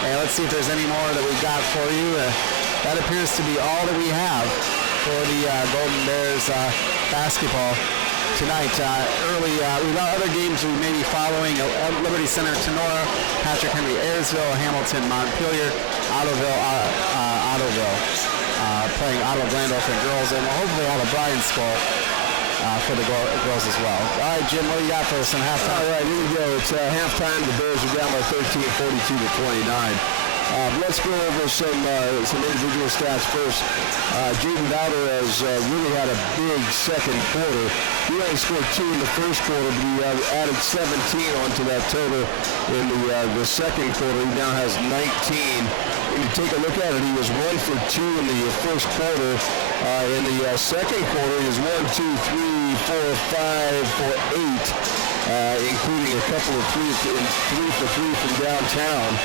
And let's see if there's any more that we've got for you. That appears to be all that we have for the Golden Bears basketball tonight. We've got other games we may be following. Liberty Center, Tenora, Patrick Henry, Ayersville, Hamilton, Montpelier, Ottoville, playing Ottawa-Glandorf and girls, and we'll hopefully have a Bryan score for the girls as well. All right, Jim, what do you got for us in halftime? All right, here we go. It's halftime. The Bears are down by 13, 42-29. Let's go over some individual stats first. Jaden Dowder has really had a big second quarter. He only scored 2 in the first quarter, but he added 17 onto that total in the second quarter. He now has 19. When you take a look at it, he was 1 for 2 in the first quarter. In the second quarter, he was 1, 2, 3, 4, 5 for 8, including a couple of 3 for 3 from downtown.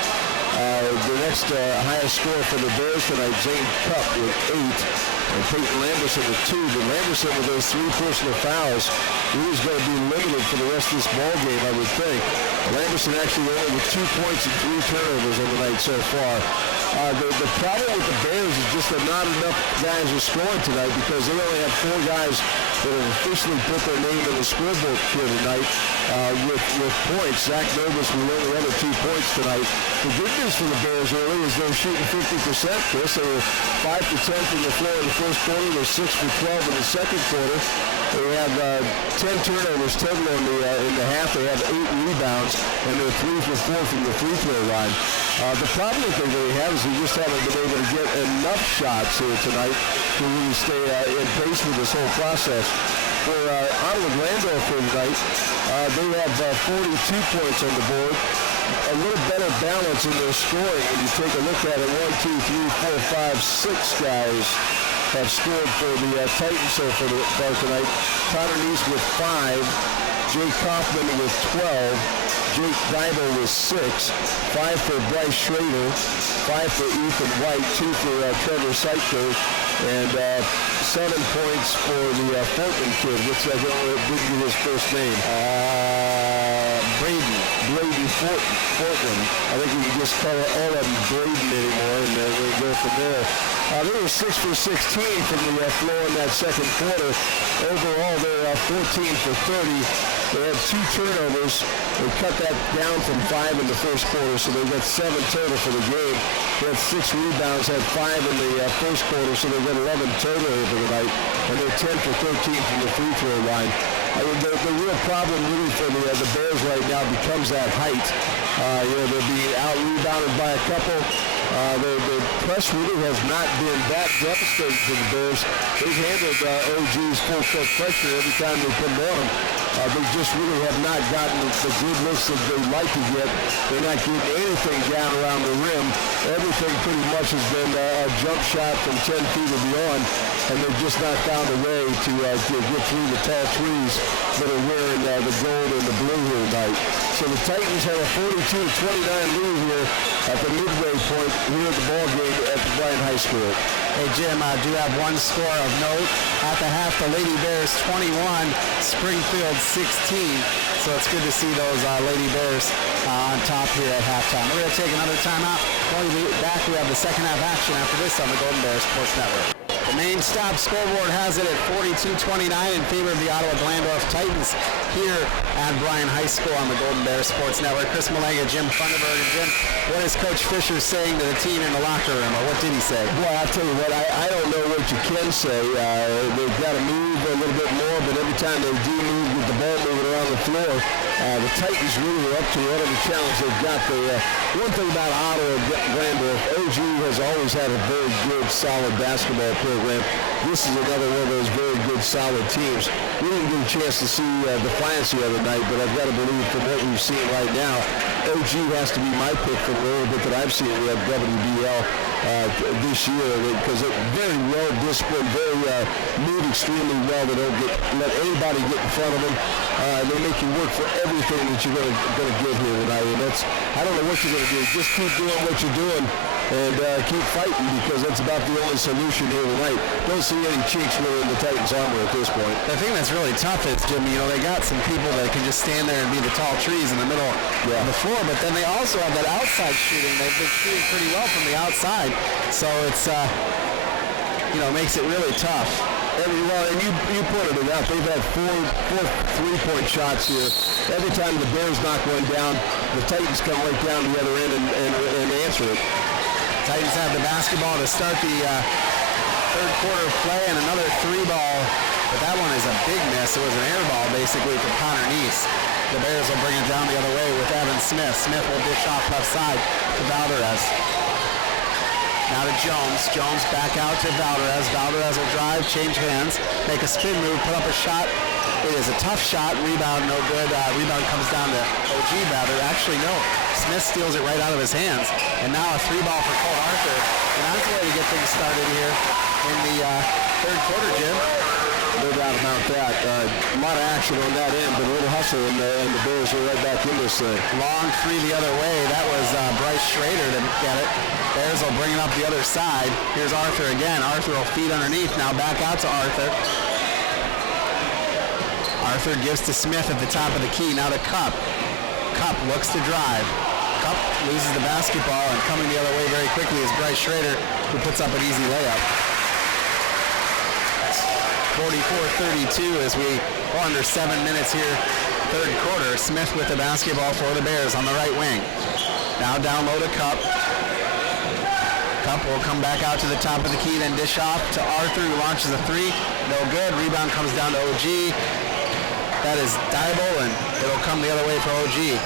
The next highest score for the Bears tonight, Zane Cup with 8, and Peyton Lamberson with 2. But Lamberson with those 3 personal fouls, he was going to be limited for the rest of this ball game, I would think. Lamberson actually only with 2 points and 3 turnovers on the night so far. The problem with the Bears is just that not enough guys are scoring tonight because they only have 4 guys that have officially put their name in the scorebook here tonight with points. Zach Novus with only other 2 points tonight. The good news for the Bears early is they're shooting 50%. Chris, they were 5 for 10 from the floor in the first quarter. They're 6 for 12 in the second quarter. They have 10 turnovers total in the half. They have 8 rebounds, and they're 3 for 4 from the free throw line. The problem that they really have is they just haven't been able to get enough shots here tonight to really stay in pace with this whole process. For Ottawa-Glandorf here tonight, they have 42 points on the board. A little better balance in their scoring. When you take a look at it, 1, 2, 3, 4, 5, 6 guys have scored for the Titans so far tonight. Connor Neese with 5, Jake Kaufman with 12, Jake Geibel with 6, 5 for Bryce Schrader, 5 for Ethan White, 2 for Trevor Seitker, and 7 points for the Fortman kid, which I didn't get his first name. Brady Fortman. I think we can just call all of them Braden anymore, and we'll go from there. They were 6 for 16 from the floor in that second quarter. Overall, they're 14 for 30. They had 2 turnovers. They cut that down from 5 in the first quarter, so they got 7 total for the game. They had 6 rebounds, had 5 in the first quarter, so they got 11 total over the night, and they're 10 for 13 from the free throw line. I mean, the real problem really for the Bears right now becomes that height. They're being out-rebounded by a couple. The press really has not been that devastating to the Bears. They've handled OG's full-court pressure every time they put them on them. They just really have not gotten the good looks that they'd like to get. They're not getting anything down around the rim. Everything pretty much has been a jump shot from 10 feet or beyond, and they've just not found a way to get through the tall trees that are wearing the gold and the blue here tonight. So the Titans have a 42-29 lead here at the midway point here at the ball game at the Bryan High School. Hey, Jim, do have one score of note. At the half, the Lady Bears 21, Springfield 16. So it's good to see those Lady Bears on top here at halftime. We're going to take another timeout. When we get back, we have the second half action after this on the Golden Bears Sports Network. The main stop scoreboard has it at 42-29 in favor of the Ottawa-Glandorf Titans here at Bryan High School on the Golden Bears Sports Network. Chris Malega, Jim Funderburg, and Jim, what is Coach Fisher saying to the team in the locker room, or what did he say? Well, I'll tell you what, I don't know what you can say. They've got to move a little bit more, but every time they do move with the ball moving around the floor, the Titans really are up to whatever challenge they've got. One thing about Ottawa-Glandorf, OG has always had a very good, solid basketball program. This is another one of those very good, solid teams. We didn't get a chance to see Defiance the other night, but I've got to believe from what we've seen right now, OG has to be my pick from the little bit that I've seen at WBL this year, because they're very well disciplined, move extremely well. They don't let anybody get in front of them. They make you work for everything that you're going to give here tonight. And I don't know what you're going to do. Just keep doing what you're doing and keep fighting, because that's about the only solution here tonight. Don't see any cheeks really in the Titans' armor at this point. The thing that's really tough is, Jim, they got some people that can just stand there and be the tall trees in the middle of the floor, but then they also have that outside shooting. They've been shooting pretty well from the outside, so it's, makes it really tough. And you pointed it out. They've had four three-point shots here. Every time the Bears knock one down, the Titans come right down the other end and answer it. Titans have the basketball to start the third quarter of play, and another three ball, but that one is a big miss. It was an air ball basically for Connor Neese. The Bears will bring it down the other way with Evan Smith. Smith will dish off left side to Valdez. Now to Jones. Jones back out to Valdez. Valdez will drive, change hands, make a spin move, put up a shot. It is a tough shot. Rebound, no good. Rebound comes down to OG Valdez. Actually, no. Smith steals it right out of his hands. And now a three ball for Cole Arthur. And that's the way to get things started here in the third quarter, Jim. No doubt about that. A lot of action on that end, but a little hustle, and the Bears are right back in this thing. Long three the other way. That was Bryce Schrader to get it. Bears will bring it up the other side. Here's Arthur again. Arthur will feed underneath. Now back out to Arthur. Arthur gives to Smith at the top of the key. Now to Cup. Cup looks to drive. Cup loses the basketball, and coming the other way very quickly is Bryce Schrader, who puts up an easy layup. 44-32 as we go under 7 minutes here, third quarter. Smith with the basketball for the Bears on the right wing. Now down low to Cup. Cup will come back out to the top of the key, then dish off to Arthur, who launches a three. No good. Rebound comes down to OG. That is Dybel, and it'll come the other way for OG.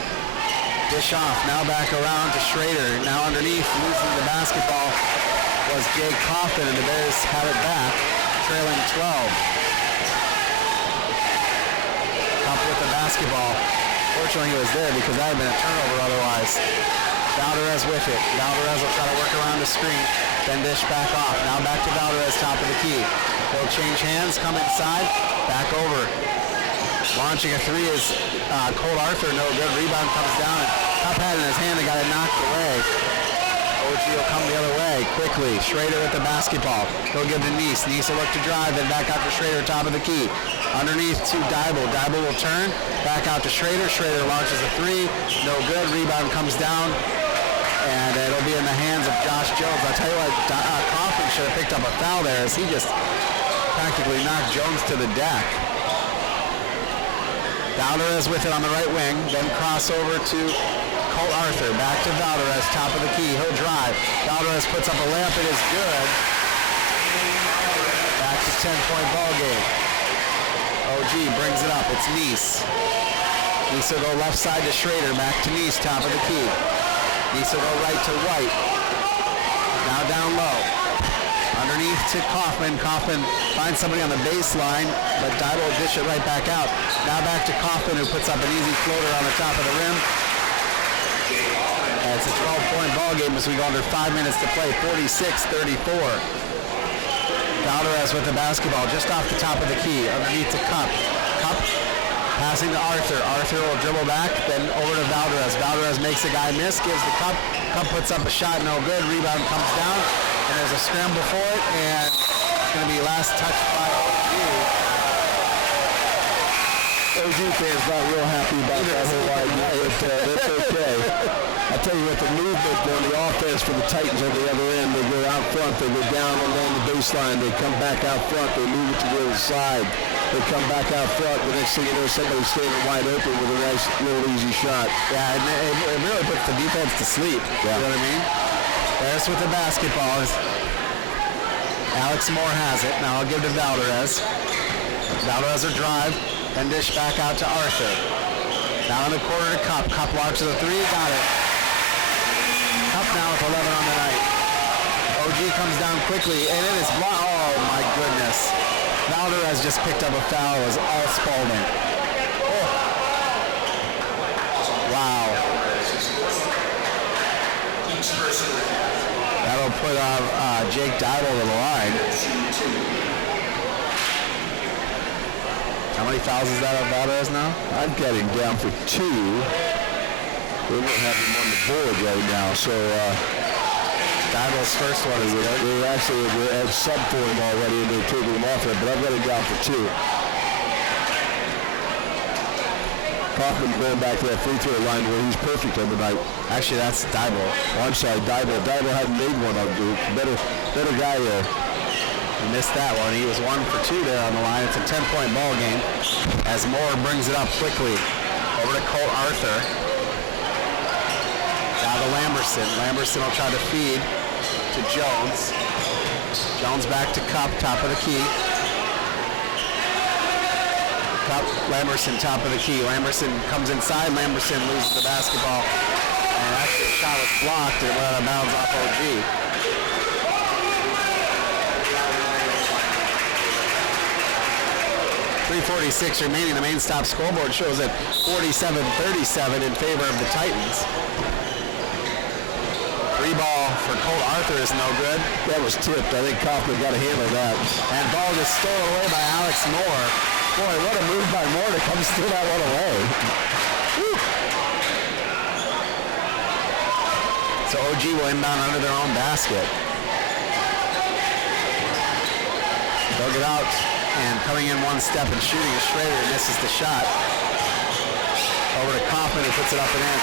Dish off. Now back around to Schrader. Now underneath, losing the basketball was Jay Coffin, and the Bears have it back, trailing 12. Cup with the basketball. Fortunately, he was there, because that had been a turnover otherwise. Valdez with it. Valdez will try to work around the screen, then dish back off. Now back to Valdez, top of the key. They'll change hands, come inside, back over. Launching a three is Cole Arthur, no good. Rebound comes down, and Cup had it in his hand and got it knocked away. OG will come the other way quickly. Schrader with the basketball. He'll give to Neese. Neese will look to drive, then back out to Schrader, top of the key. Underneath to Dybel. Dybel will turn, back out to Schrader. Schrader launches a three, no good. Rebound comes down, and it'll be in the hands of Josh Jones. I'll tell you what, Coffin should have picked up a foul there, as he just practically knocked Jones to the deck. Valdez with it on the right wing, then cross over to Cole Arthur. Back to Valdez, top of the key. He'll drive. Valdez puts up a layup. It is good. Back to 10-point ball game. OG brings it up. It's Neese. Neese will go left side to Schrader. Back to Neese, top of the key. Neese will go right to White. Now down low. Underneath to Kaufman. Kaufman finds somebody on the baseline, but Dybel will dish it right back out. Now back to Kaufman, who puts up an easy floater on the top of the rim. And it's a 12-point ball game as we go under 5 minutes to play. 46-34. Valdez with the basketball just off the top of the key. Underneath to Cup. Cup passing to Arthur. Arthur will dribble back, then over to Valdez. Valdez makes a guy miss, gives the Cup. Cup puts up a shot, no good. Rebound comes down, and there's a scramble for it, and it's going to be last touch by OG. OG fans not real happy about that whole idea. That's okay. I tell you what, the movement on the offense for the Titans on the other end, they go out front, they go down along the baseline, they come back out front, they move it to the other side, they come back out front. The next thing you know, somebody's standing wide open with a nice little easy shot. Yeah, it really puts the defense to sleep. Yeah. You know what I mean? There's with the basketball. Alex Moore has it. Now I'll give to Valdez. Valdez will drive. Then dish back out to Arthur. Now in the corner to Cup. Cup launches a three. Got it. Cup now with 11 on the night. OG comes down quickly, and it is blocked. Oh, my goodness. Valdez just picked up a foul. It was all Spalding. Oh. Wow. That'll put Jake Dibble to the line. How many fouls is that on Valdez now? I've got him down for 2. We don't have him on the board right now, so Dibble's first one is good. They actually have sub for him already, and they're taking him off it, but I've got him down for 2. Kaufman going back to that free throw line where he's perfect on the night. Actually, that's Dibble. Oh, I'm sorry, Dibble. Dibble hadn't made one of them. Better guy there. He missed that one. He was 1 for 2 there on the line. It's a 10-point ball game as Moore brings it up quickly. Over to Colt Arthur. Now to Lamberson. Lamberson will try to feed to Jones. Jones back to Cup, top of the key. Cup, Lamberson, top of the key. Lamberson comes inside. Lamberson loses the basketball. And actually the shot was blocked and it went out of bounds off OG. 3:46 remaining. The main stop scoreboard shows it 47-37 in favor of the Titans. Free ball for Colt Arthur is no good. That was tipped. I think Kaufman got a handle of that. And ball just stolen away by Alex Moore. Boy, what a move by Moore to come steal that one away. Woo. So OG will inbound under their own basket. Dug it out. And coming in one step and shooting is Schrader, and misses the shot. Over to Kaufman, who puts it up and in.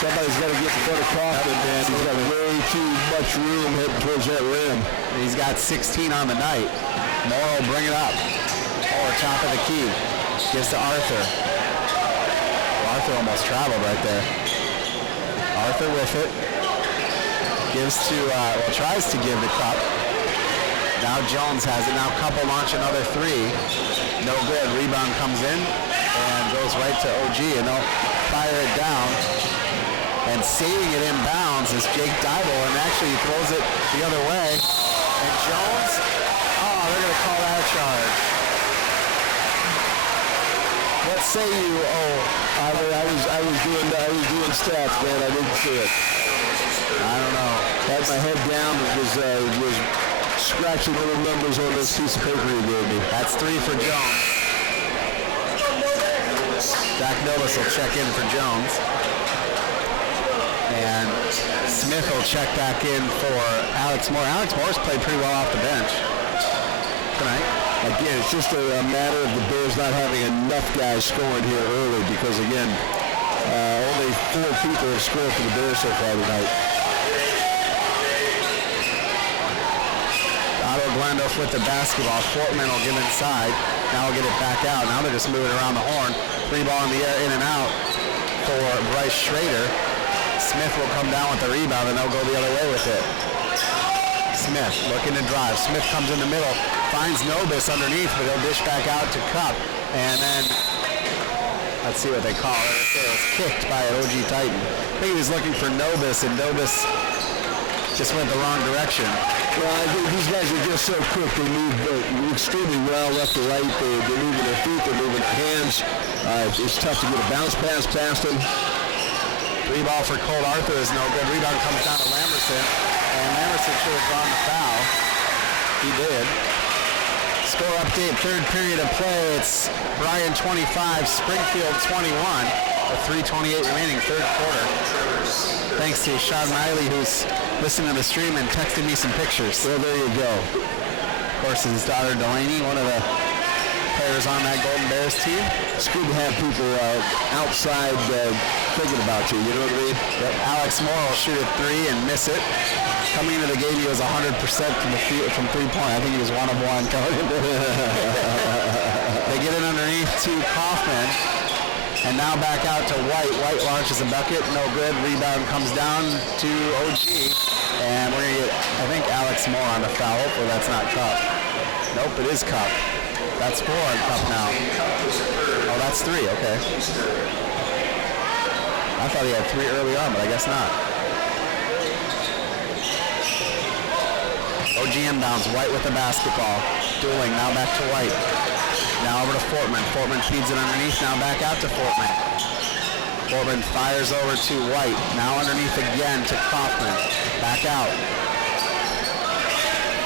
Somebody's got to get in front of Kaufman, man. He's got way too much room heading towards that rim. And he's got 16 on the night. Moore will bring it up. Over top of the key. Gives to Arthur. Well, Arthur almost traveled right there. Arthur with it. Gives to, tries to give to Cup. Now Jones has it. Now Cup will launch another three. No good. Rebound comes in and goes right to OG, and they'll fire it down. And saving it inbounds is Jake Dibble, and actually he throws it the other way. And Jones, they're going to call that a charge. What say you? I was doing stats, man. I didn't see it. I don't know. Had my head down. It was scratching little numbers on this piece of paper you gave me. That's 3 for Jones. Zach Novis will check in for Jones. And Smith will check back in for Alex Moore. Alex Moore's played pretty well off the bench tonight. Again, it's just a matter of the Bears not having enough guys scoring here early because, again, only 4 people have scored for the Bears so far tonight. Ottawa-Glandorf with the basketball. Fortman will get inside. Now we'll get it back out. Now they're just moving around the horn. Free ball in the air, in and out for Bryce Schrader. Smith will come down with the rebound, and they'll go the other way with it. Smith looking to drive. Smith comes in the middle, finds Nobis underneath, but he'll dish back out to Cup. And then, let's see what they call it. It was kicked by an OG Titan. I think he was looking for Nobis, and Nobis just went the wrong direction. Well, I think these guys are just so quick. They move extremely well left to right. They're moving their feet. They're moving their hands. It's tough to get a bounce pass past them. Free ball for Colt Arthur is no good. Rebound comes down to Lamberson. And Lamberson should have drawn the foul. He did. Score update, third period of play. It's Bryan 25, Springfield 21. with 3:28 remaining, third quarter. Thanks to Sean Riley, who's listening to the stream and texted me some pictures. Well, there you go. Of course, his daughter Delaney, one of the players on that Golden Bears team. It's good to have people outside thinking about you, you know what I mean? Yep. Alex Moore will shoot a three and miss it. Coming into the game, he was 100% from the field, from three-point. I think he was 1 of 1 coming into They get it underneath to Kaufman, and now back out to White. White launches a bucket, no good. Rebound comes down to OG, and we're going to get, I think, Alex Moore on the foul. Hopefully that's not Cup. Nope, it is Cup. That's 4 on Cup now. Oh, that's 3, okay. I thought he had 3 early on, but I guess not. OG inbounds, White with the basketball. Dueling, now back to White. Now over to Fortman. Fortman feeds it underneath, now back out to Fortman. Fortman fires over to White. Now underneath again to Kaufman. Back out.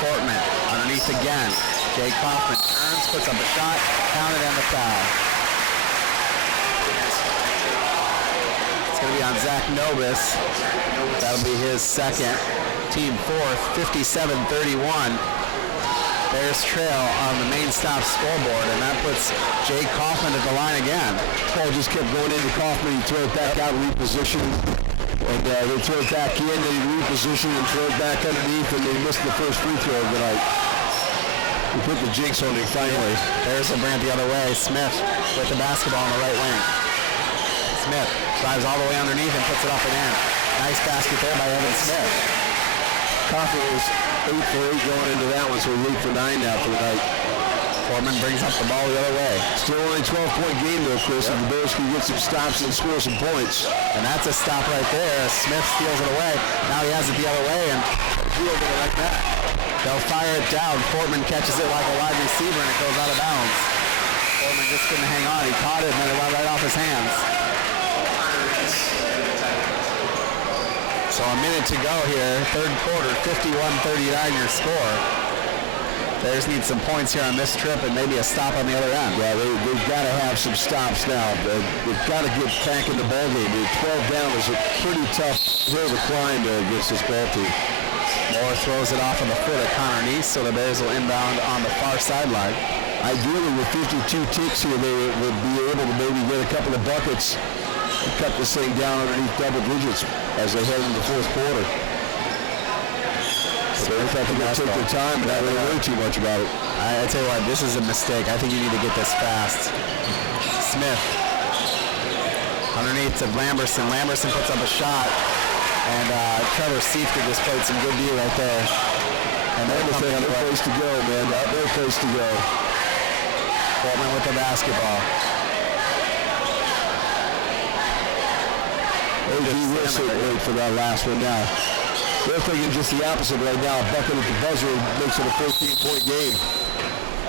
Fortman, underneath again. Jay Kaufman turns, puts up a shot, counted and the foul. It's going to be on Zach Nobis. That'll be his second. Team fourth, 57-31. Bears trail on the main stop scoreboard, and that puts Jay Kaufman at the line again. Paul just kept going into Kaufman. He threw it back out, reposition, and they throw it back in, then he reposition and throw it back underneath, and they missed the first free throw of the night. We put the jinx on him finally. Bears will bring it the other way. Smith with the basketball on the right wing. Smith drives all the way underneath and puts it up and in. Nice basket there by Evan Smith. Kaufman was 8 for 8 going into that one, so we're 8 for 9 now for the night. Foreman brings up the ball the other way. Still only 12-point game though, Chris. If the Bears can get some stops and score some points. And that's a stop right there. Smith steals it away. Now he has it the other way and field it like that. They'll fire it down. Fortman catches it like a wide receiver and it goes out of bounds. Fortman just couldn't hang on. He caught it and then it went right off his hands. So a minute to go here, third quarter, 51-39 your score. Bears need some points here on this trip and maybe a stop on the other end. Yeah, they've got to have some stops now. They've got to get back in the ballgame. 12 down is a pretty tough hill to climb against this ball team. Moore throws it off on the foot at Connor Neese, so the Bears will inbound on the far sideline. Ideally, with 52 ticks here, they would be able to maybe get a couple of buckets and cut this thing down underneath double digits as they head into the fourth quarter. So they have to take their time and not really worry too much about it. I tell you what, this is a mistake. I think you need to get this fast. Smith underneath to Lamberson. Lamberson puts up a shot, and Trevor Siefker just played some good D right there. And they're no place to go, man. No place to go. Portman with the basketball. OG Wilson wait for that last one now. They're thinking just the opposite right now. A bucket at the buzzer makes it a 14-point game.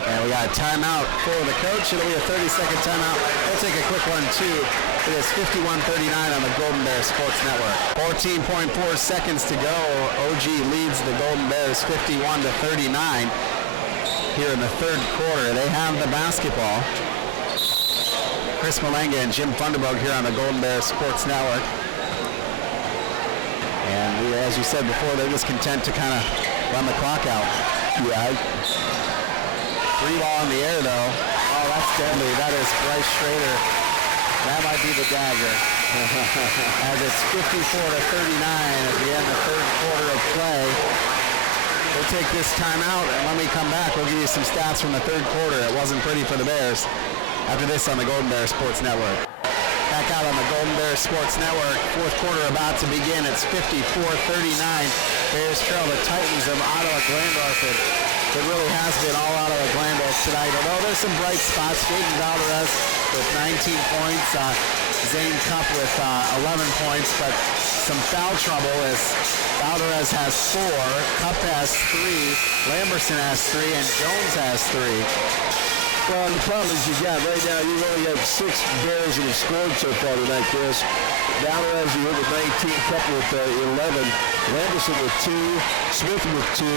And we got a timeout for the coach. It'll be a 30-second timeout. We'll take a quick one, too. It is 51-39 on the Golden Bears Sports Network. 14.4 seconds to go. OG leads the Golden Bears 51-39 here in the third quarter. They have the basketball. Chris Malenga and Jim Funderburg here on the Golden Bears Sports Network. And as you said before, they're just content to kind of run the clock out. Yeah. 3 ball in the air, though. Oh, that's deadly. That is Bryce Schrader. That might be the dagger. As it's 54-39 at the end of the third quarter of play. We'll take this timeout, and when we come back, we'll give you some stats from the third quarter. It wasn't pretty for the Bears. After this on the Golden Bears Sports Network. Back out on the Golden Bears Sports Network. Fourth quarter about to begin. It's 54-39. Bears trail the Titans of Ottawa-Glandorf. It really has been all Ottawa-Glandorf tonight. Although there's some bright spots. Jaden Valdez with 19 points. Zane Cup with 11 points. But some foul trouble as Valdez has 4. Cup has 3. Lamberson has 3. And Jones has 3. Well, the problem is you got right now, you've only got 6 Bears that have scored so far tonight, Chris. Downer you hit with 19, couple with 11. Landerson with 2, Smith with 2,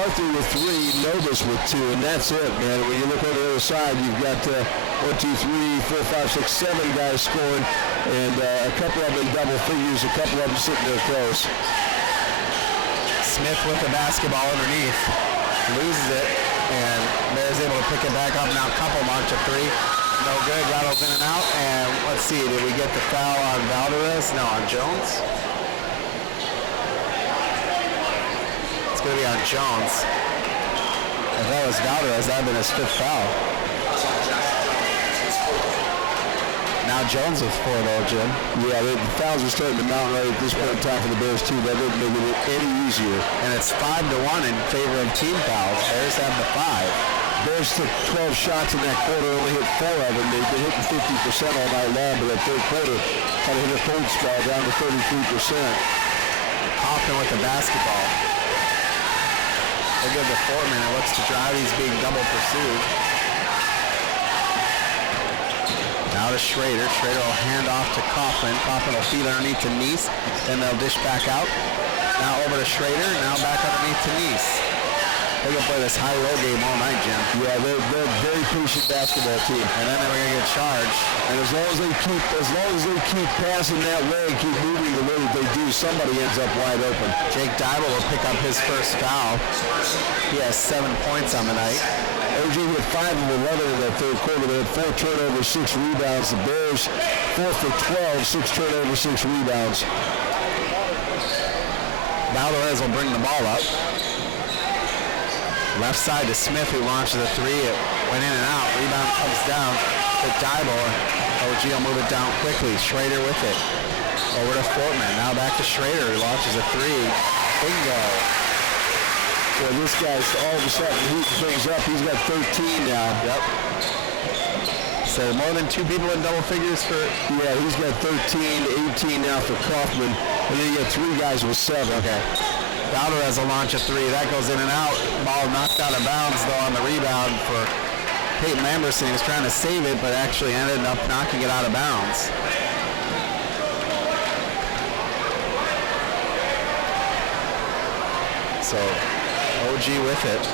Arthur with 3, Novus with 2, and that's it, man. When you look on the other side, you've got 1, 2, 3, 4, 5, 6, 7 guys scoring, and a couple of them in double figures, a couple of them sitting there close. Smith with the basketball underneath, loses it, and Bears able to pick it back up. Now couple march a 3. No good, rattles in and out, and let's see, did we get the foul on Valdez? No, on Jones? It's going to be on Jones. If that was Valdez, that would have been his 5th foul. Now Jones with 4 though, Jim. Yeah, the fouls are starting to mount right at this point in time for the Bears too. That doesn't make it any easier. And it's 5-1 in favor of team fouls. Bears have the 5. Bears took 12 shots in that quarter, only hit 4 of them. They've been hitting 50% all night long, but that third quarter kind of hit a cold spell down to 33%. Hoffman with the basketball. They give the Foreman. It looks to drive. He's being double pursued. Now to Schrader. Schrader will hand off to Coughlin. Coughlin will feed underneath to Neese. Then they'll dish back out. Now over to Schrader. Now back underneath to Neese. They're going to play this high-low game all night, Jim. Yeah, they're a very patient basketball team. And then they're going to get charged. And as long as they keep passing that way and keep moving the way that they do, somebody ends up wide open. Jake Dybel will pick up his first foul. He has 7 points on the night. OG with 5 of 11 in that third quarter. They had 4 turnovers, 6 rebounds. The Bears 4 for 12, 6 turnovers, 6 rebounds. Valdez will bring the ball up. Left side to Smith, who launches a 3. It went in and out. Rebound comes down to Dybel. OG will move it down quickly. Schrader with it. Over to Fortman. Now back to Schrader, who launches a 3. Bingo. So this guy's all of a sudden heating things up. He's got 13 now. Yep. So more than 2 people in double figures for... Yeah, he's got 13, 18 now for Kaufman. And then you got 3 guys with 7. Okay. Valdez has a launch of 3. That goes in and out. Ball knocked out of bounds, though, on the rebound for Peyton Lamberson. He was trying to save it, but actually ended up knocking it out of bounds. So, OG with it.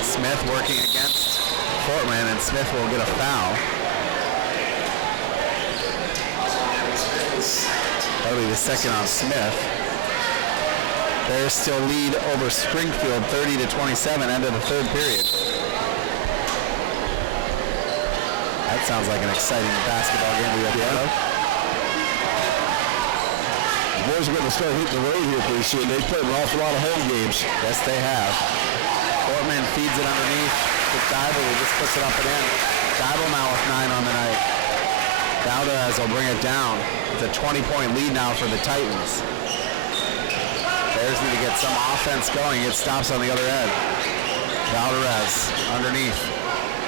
Smith working against Fortman, and Smith will get a foul. That'll be the second on Smith. Bears still lead over Springfield 30-27, end of the 3rd period. That sounds like an exciting basketball game we have to have. The boys are going to start hitting the road here pretty soon. They've played an awful lot of home games. Yes, they have. Portman feeds it underneath to Dybel, who just puts it up and in. Dybel now with 9 on the night. Valdez will bring it down. It's a 20-point lead now for the Titans. Bears need to get some offense going. It stops on the other end. Valdez underneath.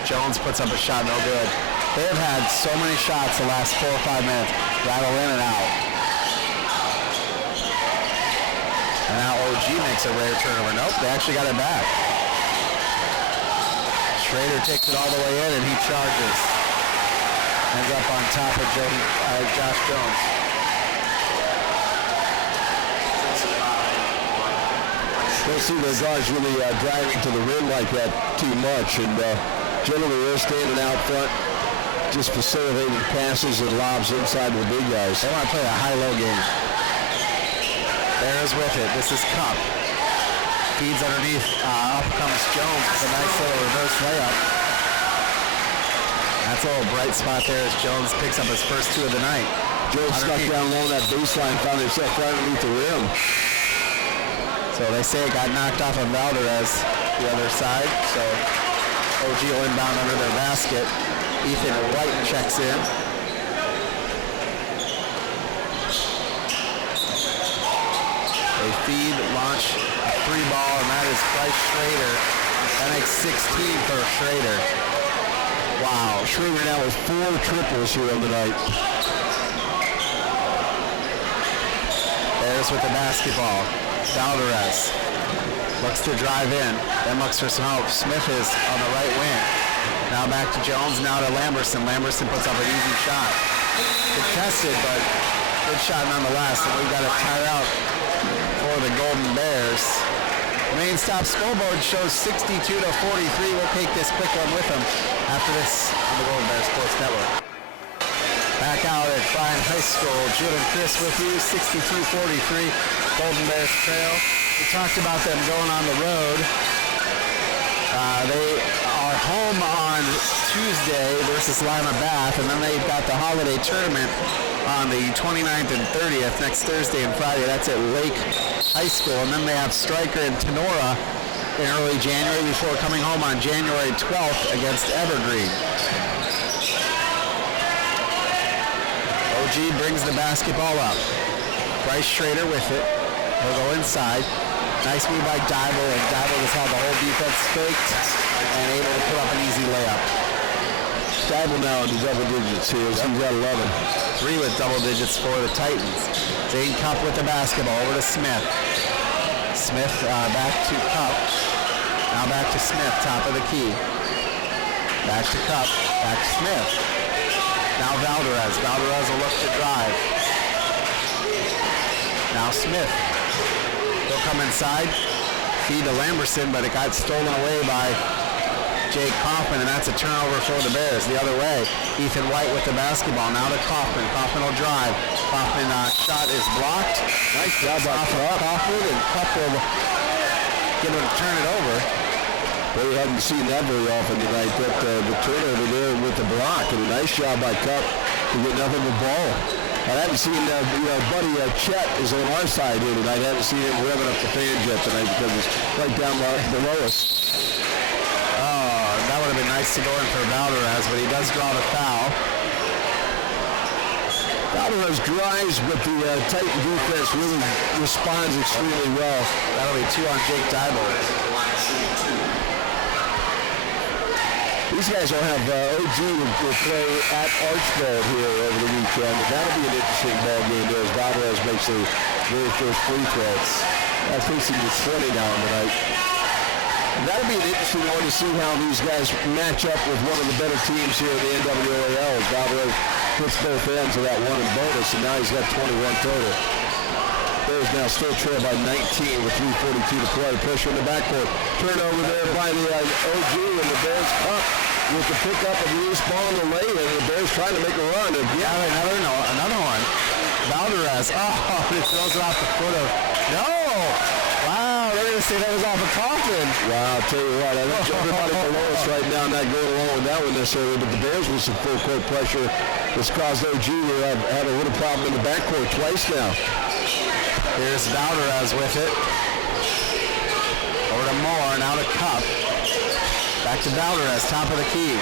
Jones puts up a shot, no good. They have had so many shots the last 4 or 5 minutes. Rattle in and out. And now OG makes a rare turnover. Nope, they actually got it back. Schrader takes it all the way in and he charges. Ends up on top of Josh Jones. Don't see the guards really driving to the rim like that too much, and generally they're standing out front, just facilitating passes and lobs inside the big guys. They want to play a high-low game. Bears with it. This is Cup. Feeds underneath. Up comes Jones with a nice little reverse layup. That's a little bright spot there as Jones picks up his first 2 of the night. Jones stuck down low on that baseline, found himself right underneath the rim. So they say it got knocked off of Valdez, the other side. So OG will inbound under their basket. Ethan White checks in. They feed, launch a 3 ball, and that is Bryce Schrader. That makes 16 for Schrader. Wow, Schrader now with 4 triples here on the night. Bears with the basketball. Valdez looks to drive in, then looks for some help. Smith is on the right wing. Now back to Jones, now to Lamberson. Lamberson puts up an easy shot. Contested, but good shot nonetheless. And we've got a timeout for the Golden Bears. The main stop scoreboard shows 62-43. We'll take this quick one with them after this on the Golden Bears Sports Network. Back out at Bryan High School. Jude and Chris with you, 62-43. Golden Bears trail. We talked about them going on the road. They are home on Tuesday versus Lima Bath, and then they've got the holiday tournament on the 29th and 30th, next Thursday and Friday. That's at Lake High School, and then they have Stryker and Tenora in early January before coming home on January 12th against Evergreen. OG brings the basketball up. Bryce Schrader with it. He'll go inside. Nice move by Dybel, and Dybel just had the whole defense faked and able to put up an easy layup. Dybel now in the double digits here. He's got 11. 3 with double digits for the Titans. Zane Cup with the basketball over to Smith. Smith back to Cup. Now back to Smith, top of the key. Back to Cup, back to Smith. Now Valdez. Valdez will look to drive. Now Smith. He'll come inside, feed to Lamberson, but it got stolen away by Jake Kaufman, and that's a turnover for the Bears. The other way, Ethan White with the basketball. Now to Kaufman. Kaufman will drive. Kaufman shot is blocked. Nice job by Kaufman, and Cup will get him to turn it over. Well, we haven't seen that very often tonight, but the turnover there with the block, and a nice job by Cup to get nothing but ball. I haven't seen, buddy Chet is on our side here tonight. I haven't seen him revving up the fans yet tonight because it's right down below us. Oh, that would have been nice to go in for Valdez, but he does draw the foul. Valdez drives, but the Titan defense really responds extremely well. That'll be 2 on Jake Dybel. These guys will have OG will play at Archbold here over the weekend. That'll be an interesting ball game there as Valdez makes the very first free throw. I think he's 20 now tonight. That'll be an interesting one to see how these guys match up with one of the better teams here in the NWAL. Valdez puts both ends of that one in bonus, and now he's got 21 total. Bears now still trail by 19 with 3:42 to play. Pressure in the backcourt. Turnover there by the OG, and the Bears up with the pickup of the loose ball in the lane, and the Bears trying to make a run. Another one. Valdez. Oh, he throws it off the foot of. No! Wow, they're going to say that was off a Kaufman. Wow, I'll tell you what, I think everybody below us right now not going along with that one necessarily, but the Bears with some full court pressure has caused OG to have had a little problem in the backcourt twice now. Here's Valdez with it. Over to Moore, now to Cup. Back to Valdez, top of the key.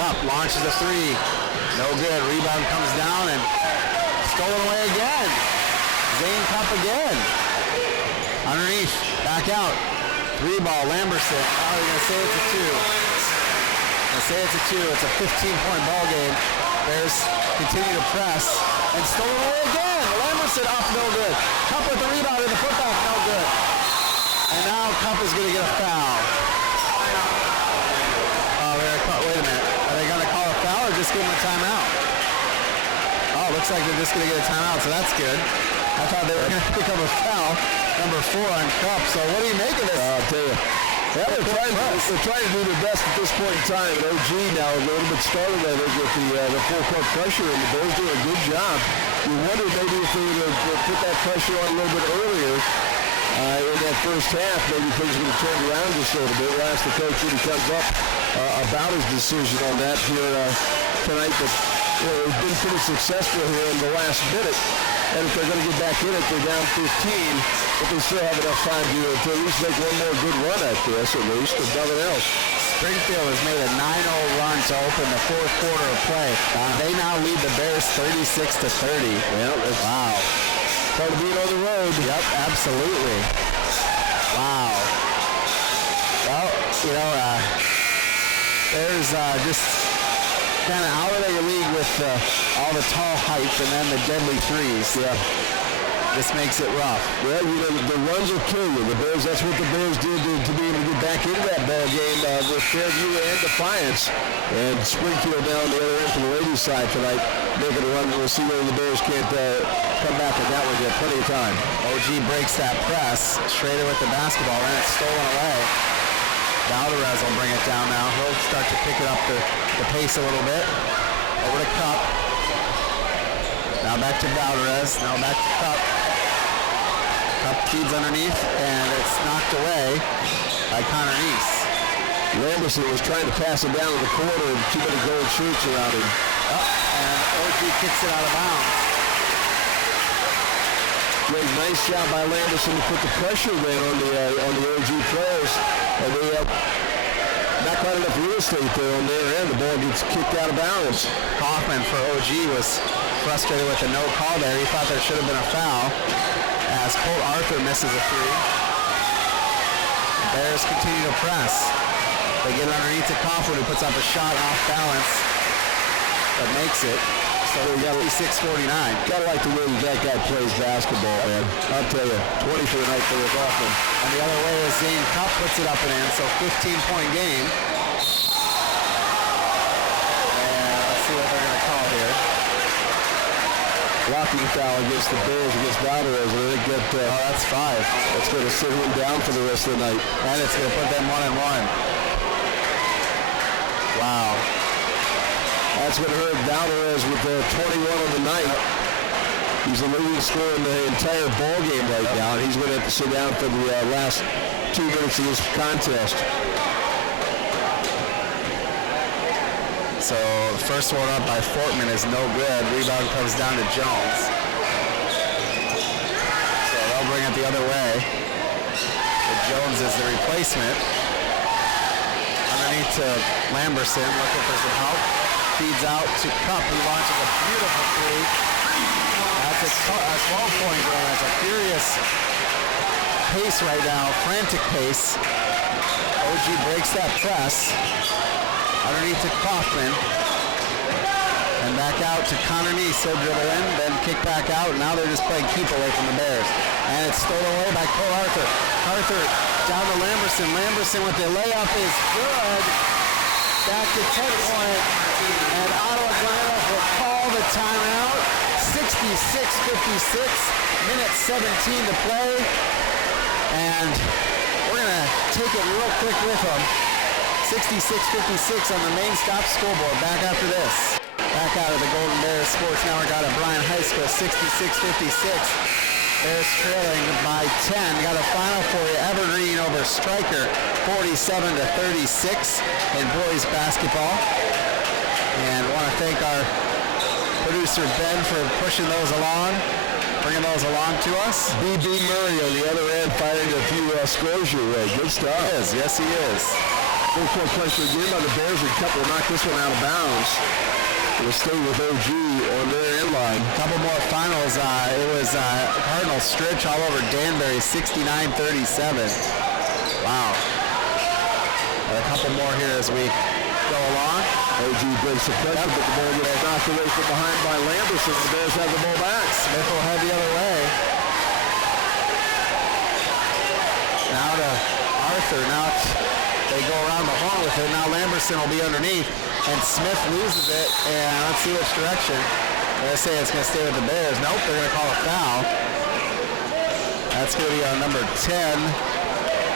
Cup launches a 3. No good. Rebound comes down and stolen away again. Zane Cup again. Underneath, back out. 3 ball, Lamberson. Oh, you're going to say it's a 2. It's a 15-point ball game. Bears continue to press and stolen away again. Lamberson off, no good. Cup with the rebound and the putback, no good. And now Cup is going to get a foul. Wait a minute. Are they going to call a foul or just give him a timeout? Oh, looks like they're just going to get a timeout, so that's good. I thought they were going to pick up a foul. Number 4 on Cup. So what do you make of this? I'll tell you. Yeah, they're trying to do their best at this point in time. And OG now a little bit started, I think, with the full court pressure, and the Bears doing a good job. You wonder maybe if they would have put that pressure on a little bit earlier in that first half, maybe things would have turned around just a little bit. We'll ask the coach when he comes up about his decision on that here tonight. But they've been pretty successful here in the last minute. And if they're going to get back in it, they're down 15, but they still have enough time to at least make one more good run at this, at least, if nothing else. Springfield has made a 9-0 run to open the 4th quarter of play. They now lead the Bears 36-30. Well, wow. Part of being on the road. Yep, absolutely. Wow. Well, there's just kind of out of the league with all the tall height and then the deadly threes. Yeah. This makes it rough. Well, the runs will kill you. That's what the Bears did to be able to get back into that ball game with Fairview and Defiance. And Springfield down the other end to the ladies' side tonight, making a run. We'll see whether the Bears can't come back on that one. Yet plenty of time. OG breaks that press. Schrader with the basketball, and it's stolen away. Valdez will bring it down now. He'll start to pick it up the pace a little bit. Over to Cup. Now back to Valdez. Now back to Cup. Cup feeds underneath, and it's knocked away by Connor Neese. Lamberson was trying to pass it down to the corner, and too many gold shirts around him. And OG kicks it out of bounds. Great, nice job by Lamberson to put the pressure then on the OG players. And they not quite enough real estate there on their end. The ball gets kicked out of bounds. Kaufman for OG was frustrated with the no call there. He thought there should have been a foul as Colt Arthur misses a three. The Bears continue to press. They get underneath to Kaufman, who puts up a shot off balance but makes it. So we got 46-49. Gotta like the way that guy plays basketball, man. I'll tell you, 20 for the night for Kaufman. And the other way is Zane Cup puts it up and in, so 15-point game. And let's see what they're going to call here. Blocking foul against the Bears against Valdez. And they get, that's 5. That's going to sit him down for the rest of the night. And it's going to put them 1-1. Wow. That's going to hurt Valdez with 21 on the night. He's the leading scorer in the entire ball game right now, and he's going to have to sit down for the last 2 minutes of this contest. So the first one up by Fortman is no good. Rebound comes down to Jones. So they'll bring it the other way. But Jones is the replacement. Underneath to Lamberson, looking for some help. Feeds out to Cup, who launches a beautiful three. That's a 12-point game. That's a furious pace right now, frantic pace. OG breaks that press. Underneath to Kaufman. And back out to Connor Neese. He'll dribble in, then kick back out. Now they're just playing keep away from the Bears. And it's stolen away by Cole Arthur. Arthur down to Lamberson. Lamberson with the layup is good. Back to 10-point. And Ottawa-Glandorf will call the timeout. 66-56. Minute 17 to play. And we're going to take it real quick with them. 66-56 on the main stop scoreboard. Back after this. Back out of the Golden Bears Sports Network out of Bryan High School. 66-56. Bears trailing by 10. Got a final for you. Evergreen over Stryker. 47-36 in boys basketball. And I want to thank our producer Ben for pushing those along. Bringing those along to us. B.B. Murray on the other end firing a few scores your way. Good stuff. Yes, he is. Full court pressure again by the Bears, and Cup will knock this one out of bounds. We'll stay with OG on their end line. A couple more finals. It was Cardinal Stritch all over Danbury, 69-37. Wow. And a couple more here as we go along. OG breaks the pressure, but the ball gets knocked away from behind by Lamberson. The Bears have the ball back. Smith will head the other way. Now to Arthur. Now they go around the horn with it. Now Lamberson will be underneath, and Smith loses it. And let's see which direction. They're saying it's going to stay with the Bears. Nope, they're going to call a foul. That's going to be on number 10.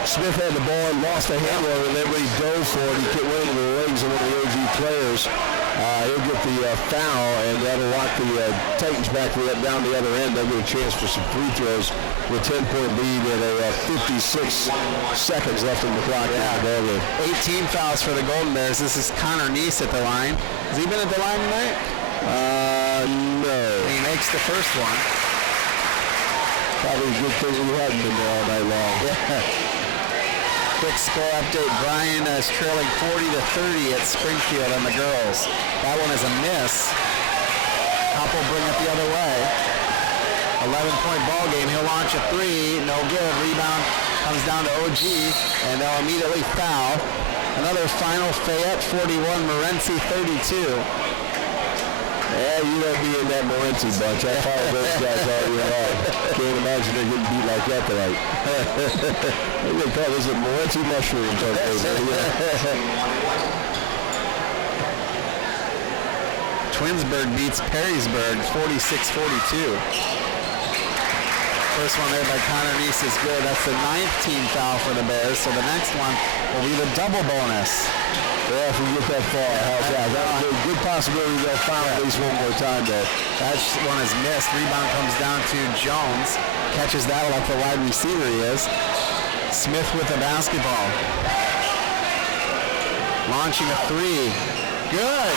Smith had the ball and lost a handle, and everybody dove for it. He hit one of the legs of one of the OG players. He'll get the foul, and that'll lock the Titans back down the other end. They'll get a chance for some free throws with 10-point lead and 56 seconds left in the clock. Yeah. 18 fouls for the Golden Bears. This is Connor Neese at the line. Has he been at the line tonight? No. And he makes the first one. Probably a good thing we hadn't been there all night long. Yeah. Quick score update. Bryan is trailing 40-30 at Springfield on the girls. That one is a miss. Couple bring it the other way. 11-point ball game. He'll launch a three. No good. Rebound comes down to OG, and they'll immediately foul. Another final. Fayette 41, Morenci 32. Yeah, you don't be in that Morency bunch. I follow those guys all year long. Can't imagine they're getting beat like that tonight. What do they call this? A Morency mushroom. Twinsburg beats Perrysburg 46-42. First one there by Connor Neese is good. That's the 9th team foul for the Bears, so the next one will be the double bonus. Yeah, if we get that far, how's that? That's a good possibility they'll foul at least one more time there. That one is missed. Rebound comes down to Jones. Catches that like the wide receiver he is. Smith with the basketball. Launching a three. Good.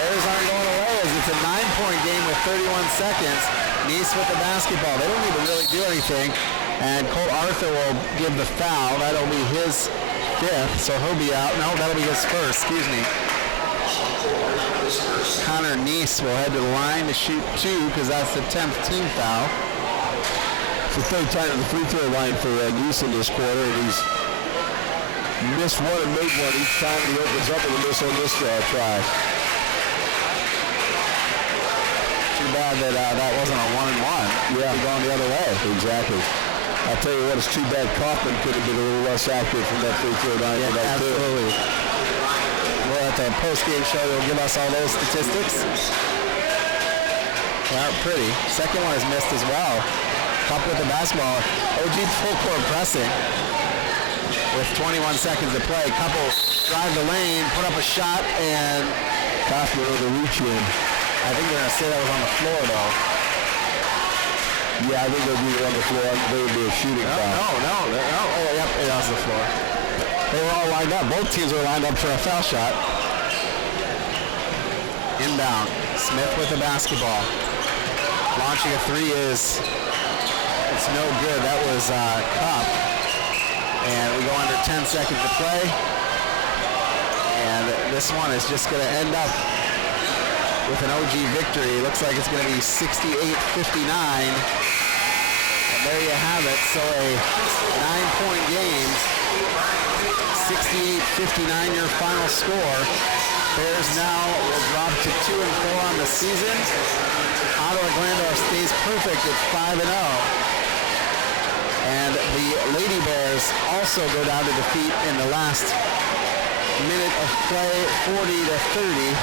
Bears aren't going away as it's a 9-point game with 31 seconds. Neese with the basketball. They don't need to really do anything. And Cole Arthur will give the foul. That'll be his 5th, so he'll be out. No, that'll be his first, excuse me. Connor Neese will head to the line to shoot 2 because that's the 10th team foul. It's the 3rd time at the free throw line for Neese in this quarter, and he's missed one and made one each time he opens up with a miss on this try. Too bad that that wasn't a 1-and-1. Yeah, going the other way. Exactly. I'll tell you what, it's too bad Kaufman could have been a little less accurate from that free throw line. Yeah, absolutely. Well, at the post-game show, they'll give us all those statistics. Not pretty. Second one is missed as well. Cup with the basketball. OG full court pressing. With 21 seconds to play. Couple drive the lane, put up a shot, and Kaufman with a reach in. I think they're going to say that was on the floor, though. Yeah, I think they'll be on the floor. They would be a shooting foul. No. Oh, yep, it was the floor. They were all lined up. Both teams were lined up for a foul shot. Inbound. Smith with the basketball. Launching a three it's no good. That was Cup. And we go under 10 seconds to play. And this one is just going to end up with an OG victory. Looks like it's going to be 68-59. And there you have it. So a 9-point game. 68-59 your final score. Bears now will drop to 2-4 on the season. Ottawa-Glandorf stays perfect at 5-0. And the Lady Bears also go down to defeat in the last minute of play, 40-30.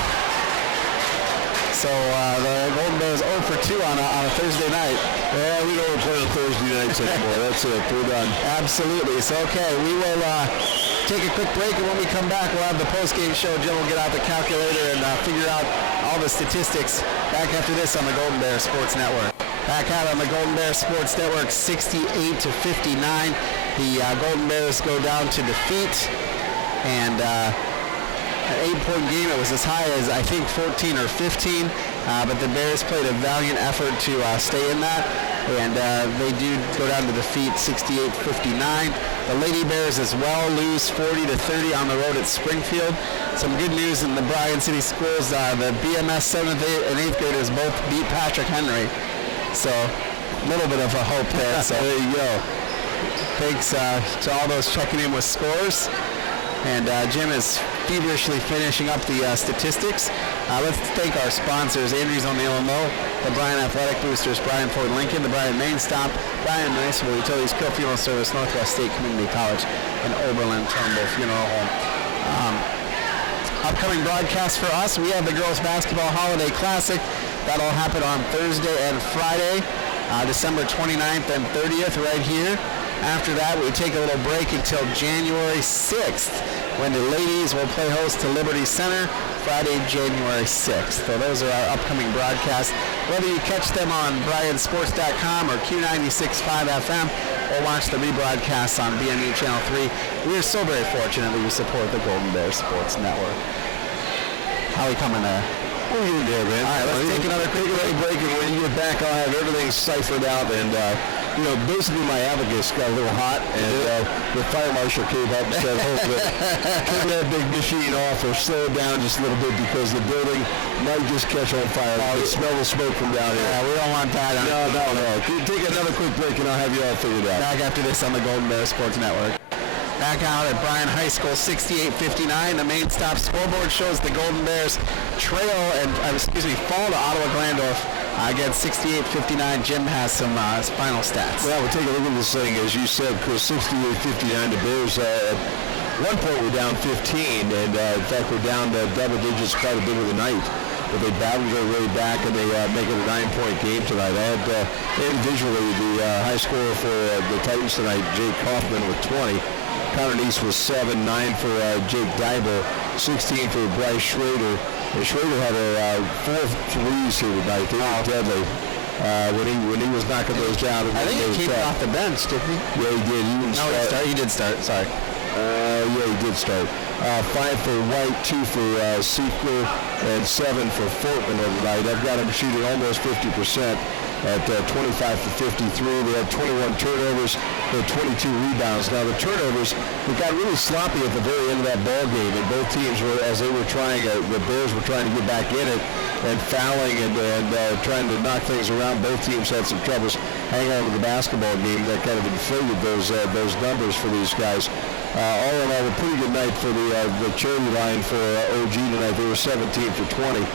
So the Golden Bears 0 for 2 on a Thursday night. Yeah, we don't play on Thursday nights anymore. That's it. We're done. Absolutely. So, okay, we will take a quick break, and when we come back, we'll have the post-game show. Jim will get out the calculator and figure out all the statistics. Back after this on the Golden Bears Sports Network. Back out on the Golden Bears Sports Network, 68-59. The Golden Bears go down to defeat, and an 8-point game. It was as high as, I think, 14 or 15, but the Bears played a valiant effort to stay in that, and they do go down to defeat 68-59. The Lady Bears as well lose 40-30 on the road at Springfield. Some good news in the Bryan City Schools. The BMS 7th and 8th graders both beat Patrick Henry, so a little bit of a hope there. So there you go. Thanks to all those checking in with scores. And Jim is feverishly finishing up the statistics. Let's thank our sponsors, Andrews O'Neill & Moe, the Bryan Athletic Boosters, Bryan Ford Lincoln, the Bryan Main Stop, Bryan Municipal Utilities, Kill Funeral Service, Northwest State Community College, and Oberlin Turnbull Funeral Home. Upcoming broadcast for us, we have the Girls Basketball Holiday Classic. That'll happen on Thursday and Friday, December 29th and 30th right here. After that, we take a little break until January 6th, when the ladies will play host to Liberty Center, Friday, January 6th. So those are our upcoming broadcasts. Whether you catch them on BryanSports.com or Q96.5 FM, or watch the rebroadcasts on BMU Channel 3, we are so very fortunate that you support the Golden Bears Sports Network. How are we coming there? We're getting there, man. All right, let's take another quick break, and when you get back, I'll have everything ciphered out, and basically my abacus got a little hot, and the fire marshal came up and said, hopefully, turn that big machine off or slow it down just a little bit because the building might just catch on fire. You can smell the smoke from down here. Yeah, we don't want that. No. Take another quick break, and I'll have you all figured out. Back after this on the Golden Bears Sports Network. back out at Bryan High School, 68-59. The main stop scoreboard shows the Golden Bears fall to Ottawa-Glandorf against 68-59. Jim has some final stats. Well, we'll take a look at this thing. As you said, Chris, 68-59. The Bears at one point were down 15, and in fact we're down double digits quite a bit of the night. But they battled their way back, and they make it a 9-point game tonight. I had individually the high scorer for the Titans tonight, Jake Kaufman, with 20. Connor Neese was 7, 9 for Jake Dybel, 16 for Bryce Schrader. And Schrader had 4 threes here tonight. They were deadly. When he was knocking those down. I think he came off the bench, didn't he? Yeah, he did. He did start. Sorry. Yeah, he did start. 5 for White, 2 for Seifler, and 7 for Fortman overnight. I've got him shooting almost 50% at 25 for 53. They had 21 turnovers, they had 22 rebounds. Now the turnovers, they got really sloppy at the very end of that ball game, and both teams were, as they were trying, the Bears were trying to get back in it and fouling and trying to knock things around. Both teams had some troubles hanging on to the basketball game. That kind of inflated those numbers for these guys. All in all, a pretty good night for the charity line for OG tonight. They were 17 for 20.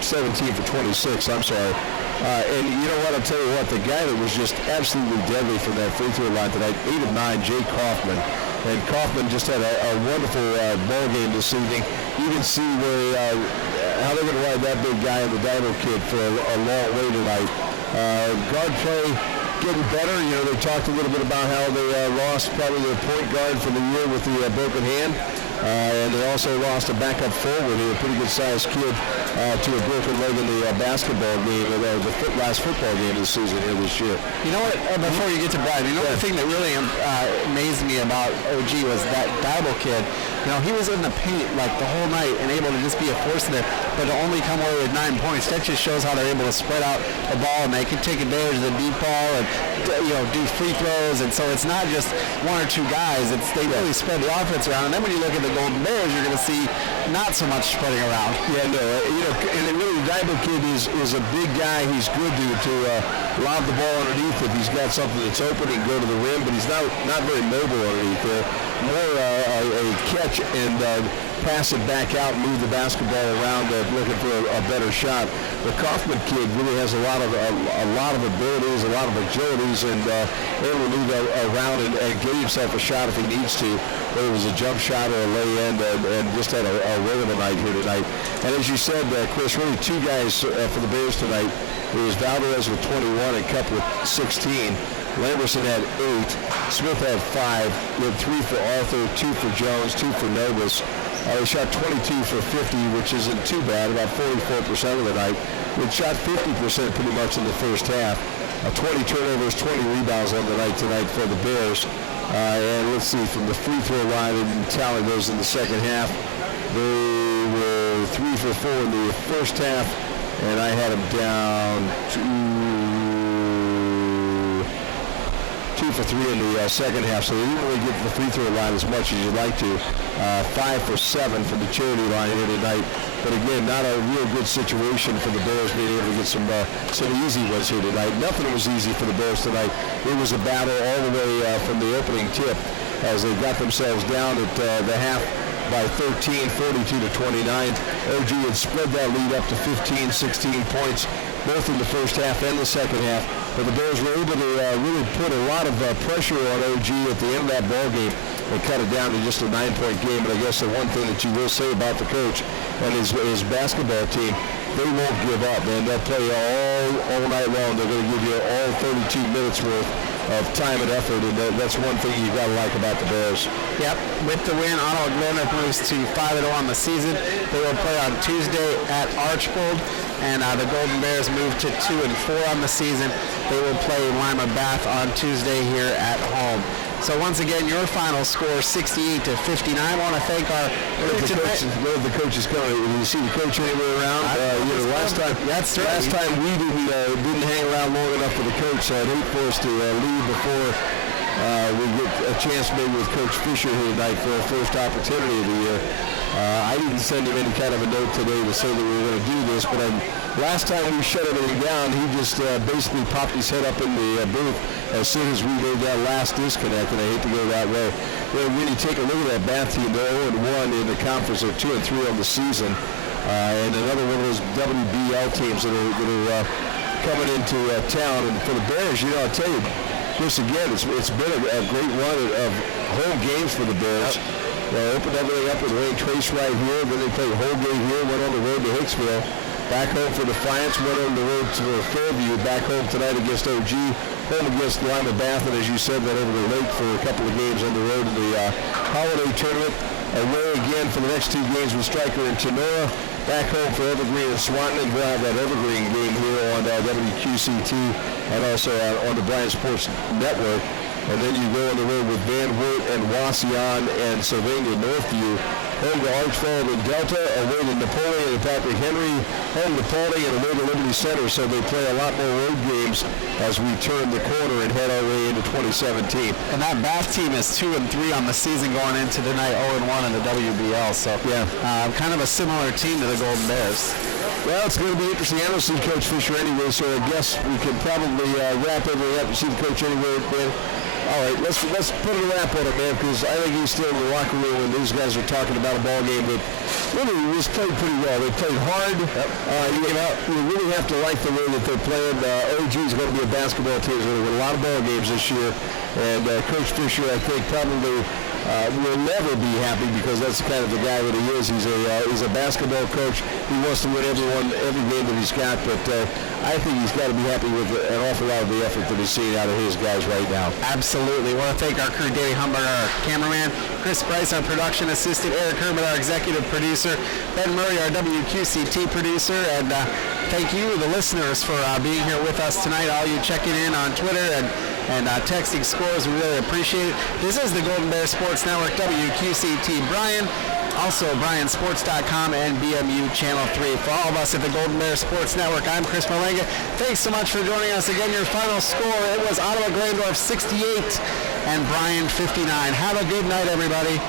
17 for 26, I'm sorry. And you know what, I'll tell you what, the guy that was just absolutely deadly from that free throw line tonight, 8 of 9, Jake Kaufman. And Kaufman just had a wonderful ball game this evening. You can see where how they're going to ride that big guy and the Dino kid for a long way tonight. Guard play getting better. You know, they talked a little bit about how they lost probably their point guard for the year with the broken hand. And they also lost a backup forward, a pretty good-sized kid, to a broken leg in the basketball game, last football game of the season here this year. You know what, before you get to Bryan, you know the thing that really amazed me about OG was that Bible kid. You know, he was in the paint like the whole night and able to just be a force in there, but to only come away with 9 points. That just shows how they're able to spread out the ball, and they can take advantage of the deep ball and do free throws. And so it's not just 1 or 2 guys. They really spread the offense around. And then when you look at the Golden Bears, you're going to see not so much spreading around. Yeah, no, and really the Dybel kid is a big guy. He's good to lob the ball underneath if he's got something that's open and go to the rim, but he's not very mobile underneath there. More a catch and pass it back out, move the basketball around, looking for a better shot. The Kaufman kid really has a lot of abilities, a lot of agilities, and able to move around and get himself a shot if he needs to, whether it was a jump shot or a lay-in, and just had a rhythm night here tonight. And as you said, Chris, really 2 guys for the Bears tonight. It was Valdez with 21 and Cup with 16. Lamberson had 8. Smith had 5. We had 3 for Arthur, 2 for Jones, 2 for Novus. They shot 22 for 50, which isn't too bad, about 44% of the night. We shot 50% pretty much in the first half. 20 turnovers, 20 rebounds on the night tonight for the Bears. And let's see, from the free throw line, they didn't tally those in the second half. They were 3 for 4 in the first half, and I had them down to 2 for 3 in the second half, so they didn't really get to the free throw line as much as you'd like to. 5 for 7 from the charity line here tonight. But again, not a real good situation for the Bears being able to get some easy ones here tonight. Nothing was easy for the Bears tonight. It was a battle all the way from the opening tip as they got themselves down at the half by 13, 42 to 29. OG had spread that lead up to 15, 16 points, both in the first half and the second half. But the Bears were able to really put a lot of pressure on OG at the end of that ball game and cut it down to just a 9-point game. And I guess the one thing that you will say about the coach and his basketball team, they won't give up, man. They'll play all night long. They're going to give you all 32 minutes worth of time and effort, and that's one thing you got to like about the Bears. Yep, with the win, Ottawa-Glandorf moves to 5-0 on the season. They will play on Tuesday at Archbold, and the Golden Bears move to 2-4 on the season. They will play Lima Bath on Tuesday here at home. So once again, your final score 68 to 59. I want to thank our the coaches coming. Did you see the coach anywhere around? Last time we didn't hang around long enough for the coach, so I'd hate for us to leave before we get a chance maybe with Coach Fisher here tonight for a first opportunity of the year. I didn't send him any kind of a note today to say that we were going to do this, but last time we shut everything down, he just basically popped his head up in the booth as soon as we made that last disconnect, and I hate to go that way. When you take a look at that Bath team, they're 0-1 in the conference. They're 2-3 on the season, and another one of those WBL teams that are coming into town. And for the Bears, I'll tell you, Chris, again, it's been a great run of home games for the Bears. Opened everything up with Wayne Trace right here, then they played Holgate here, went on the road to Hicksville, back home for Defiance, went on the road to Fairview, back home tonight against OG, home against Lima Bath, and as you said, went over to Lake for a couple of games on the road to the holiday tournament. Away again for the next two games with Stryker and Tenora, back home for Evergreen and Swanton, and we'll have that Evergreen game here on WQCT and also on the Bryan Sports Network. And then you go on the road with Van Wert and Wauseon and Sylvania Northview. Home to Archfield and Delta, away to Napoleon and Patrick Henry, home to Paulding and away to Liberty Center. So they play a lot more road games as we turn the corner and head our way into 2017. And that Bath team is 2-3 on the season going into tonight, 0-1 in the WBL. So yeah, kind of a similar team to the Golden Bears. Well, it's going to be interesting. I don't see Coach Fisher anyway, so I guess we can probably wrap everything up and see the coach anyway. All right, let's put a wrap on it, man, because I think he's still in the locker room when these guys are talking about a ball game that really was played pretty well. They played hard. Yep. You really have to like the way that they're playing. OG is going to be a basketball team. He's going to win a lot of ball games this year, and Coach Fisher, I think, probably will never be happy because that's kind of the guy that he is. He's a basketball coach. He wants to win every game that he's got, but I think he's got to be happy with an awful lot of the effort that he's seeing out of his guys right now. Absolutely. I want to thank our crew, Danny Humberg, our cameraman, Chris Bryce, our production assistant, Eric Herman, our executive producer, Ben Murray, our WQCT producer, and thank you, the listeners, for being here with us tonight. All you checking in on Twitter and texting scores, we really appreciate it. This is the Golden Bear Sports Network, WQCT Bryan, also BryanSports.com and BMU Channel 3. For all of us at the Golden Bear Sports Network, I'm Chris Malenga. Thanks so much for joining us. Again, your final score, it was Ottawa-Glandorf 68 and Bryan 59. Have a good night, everybody.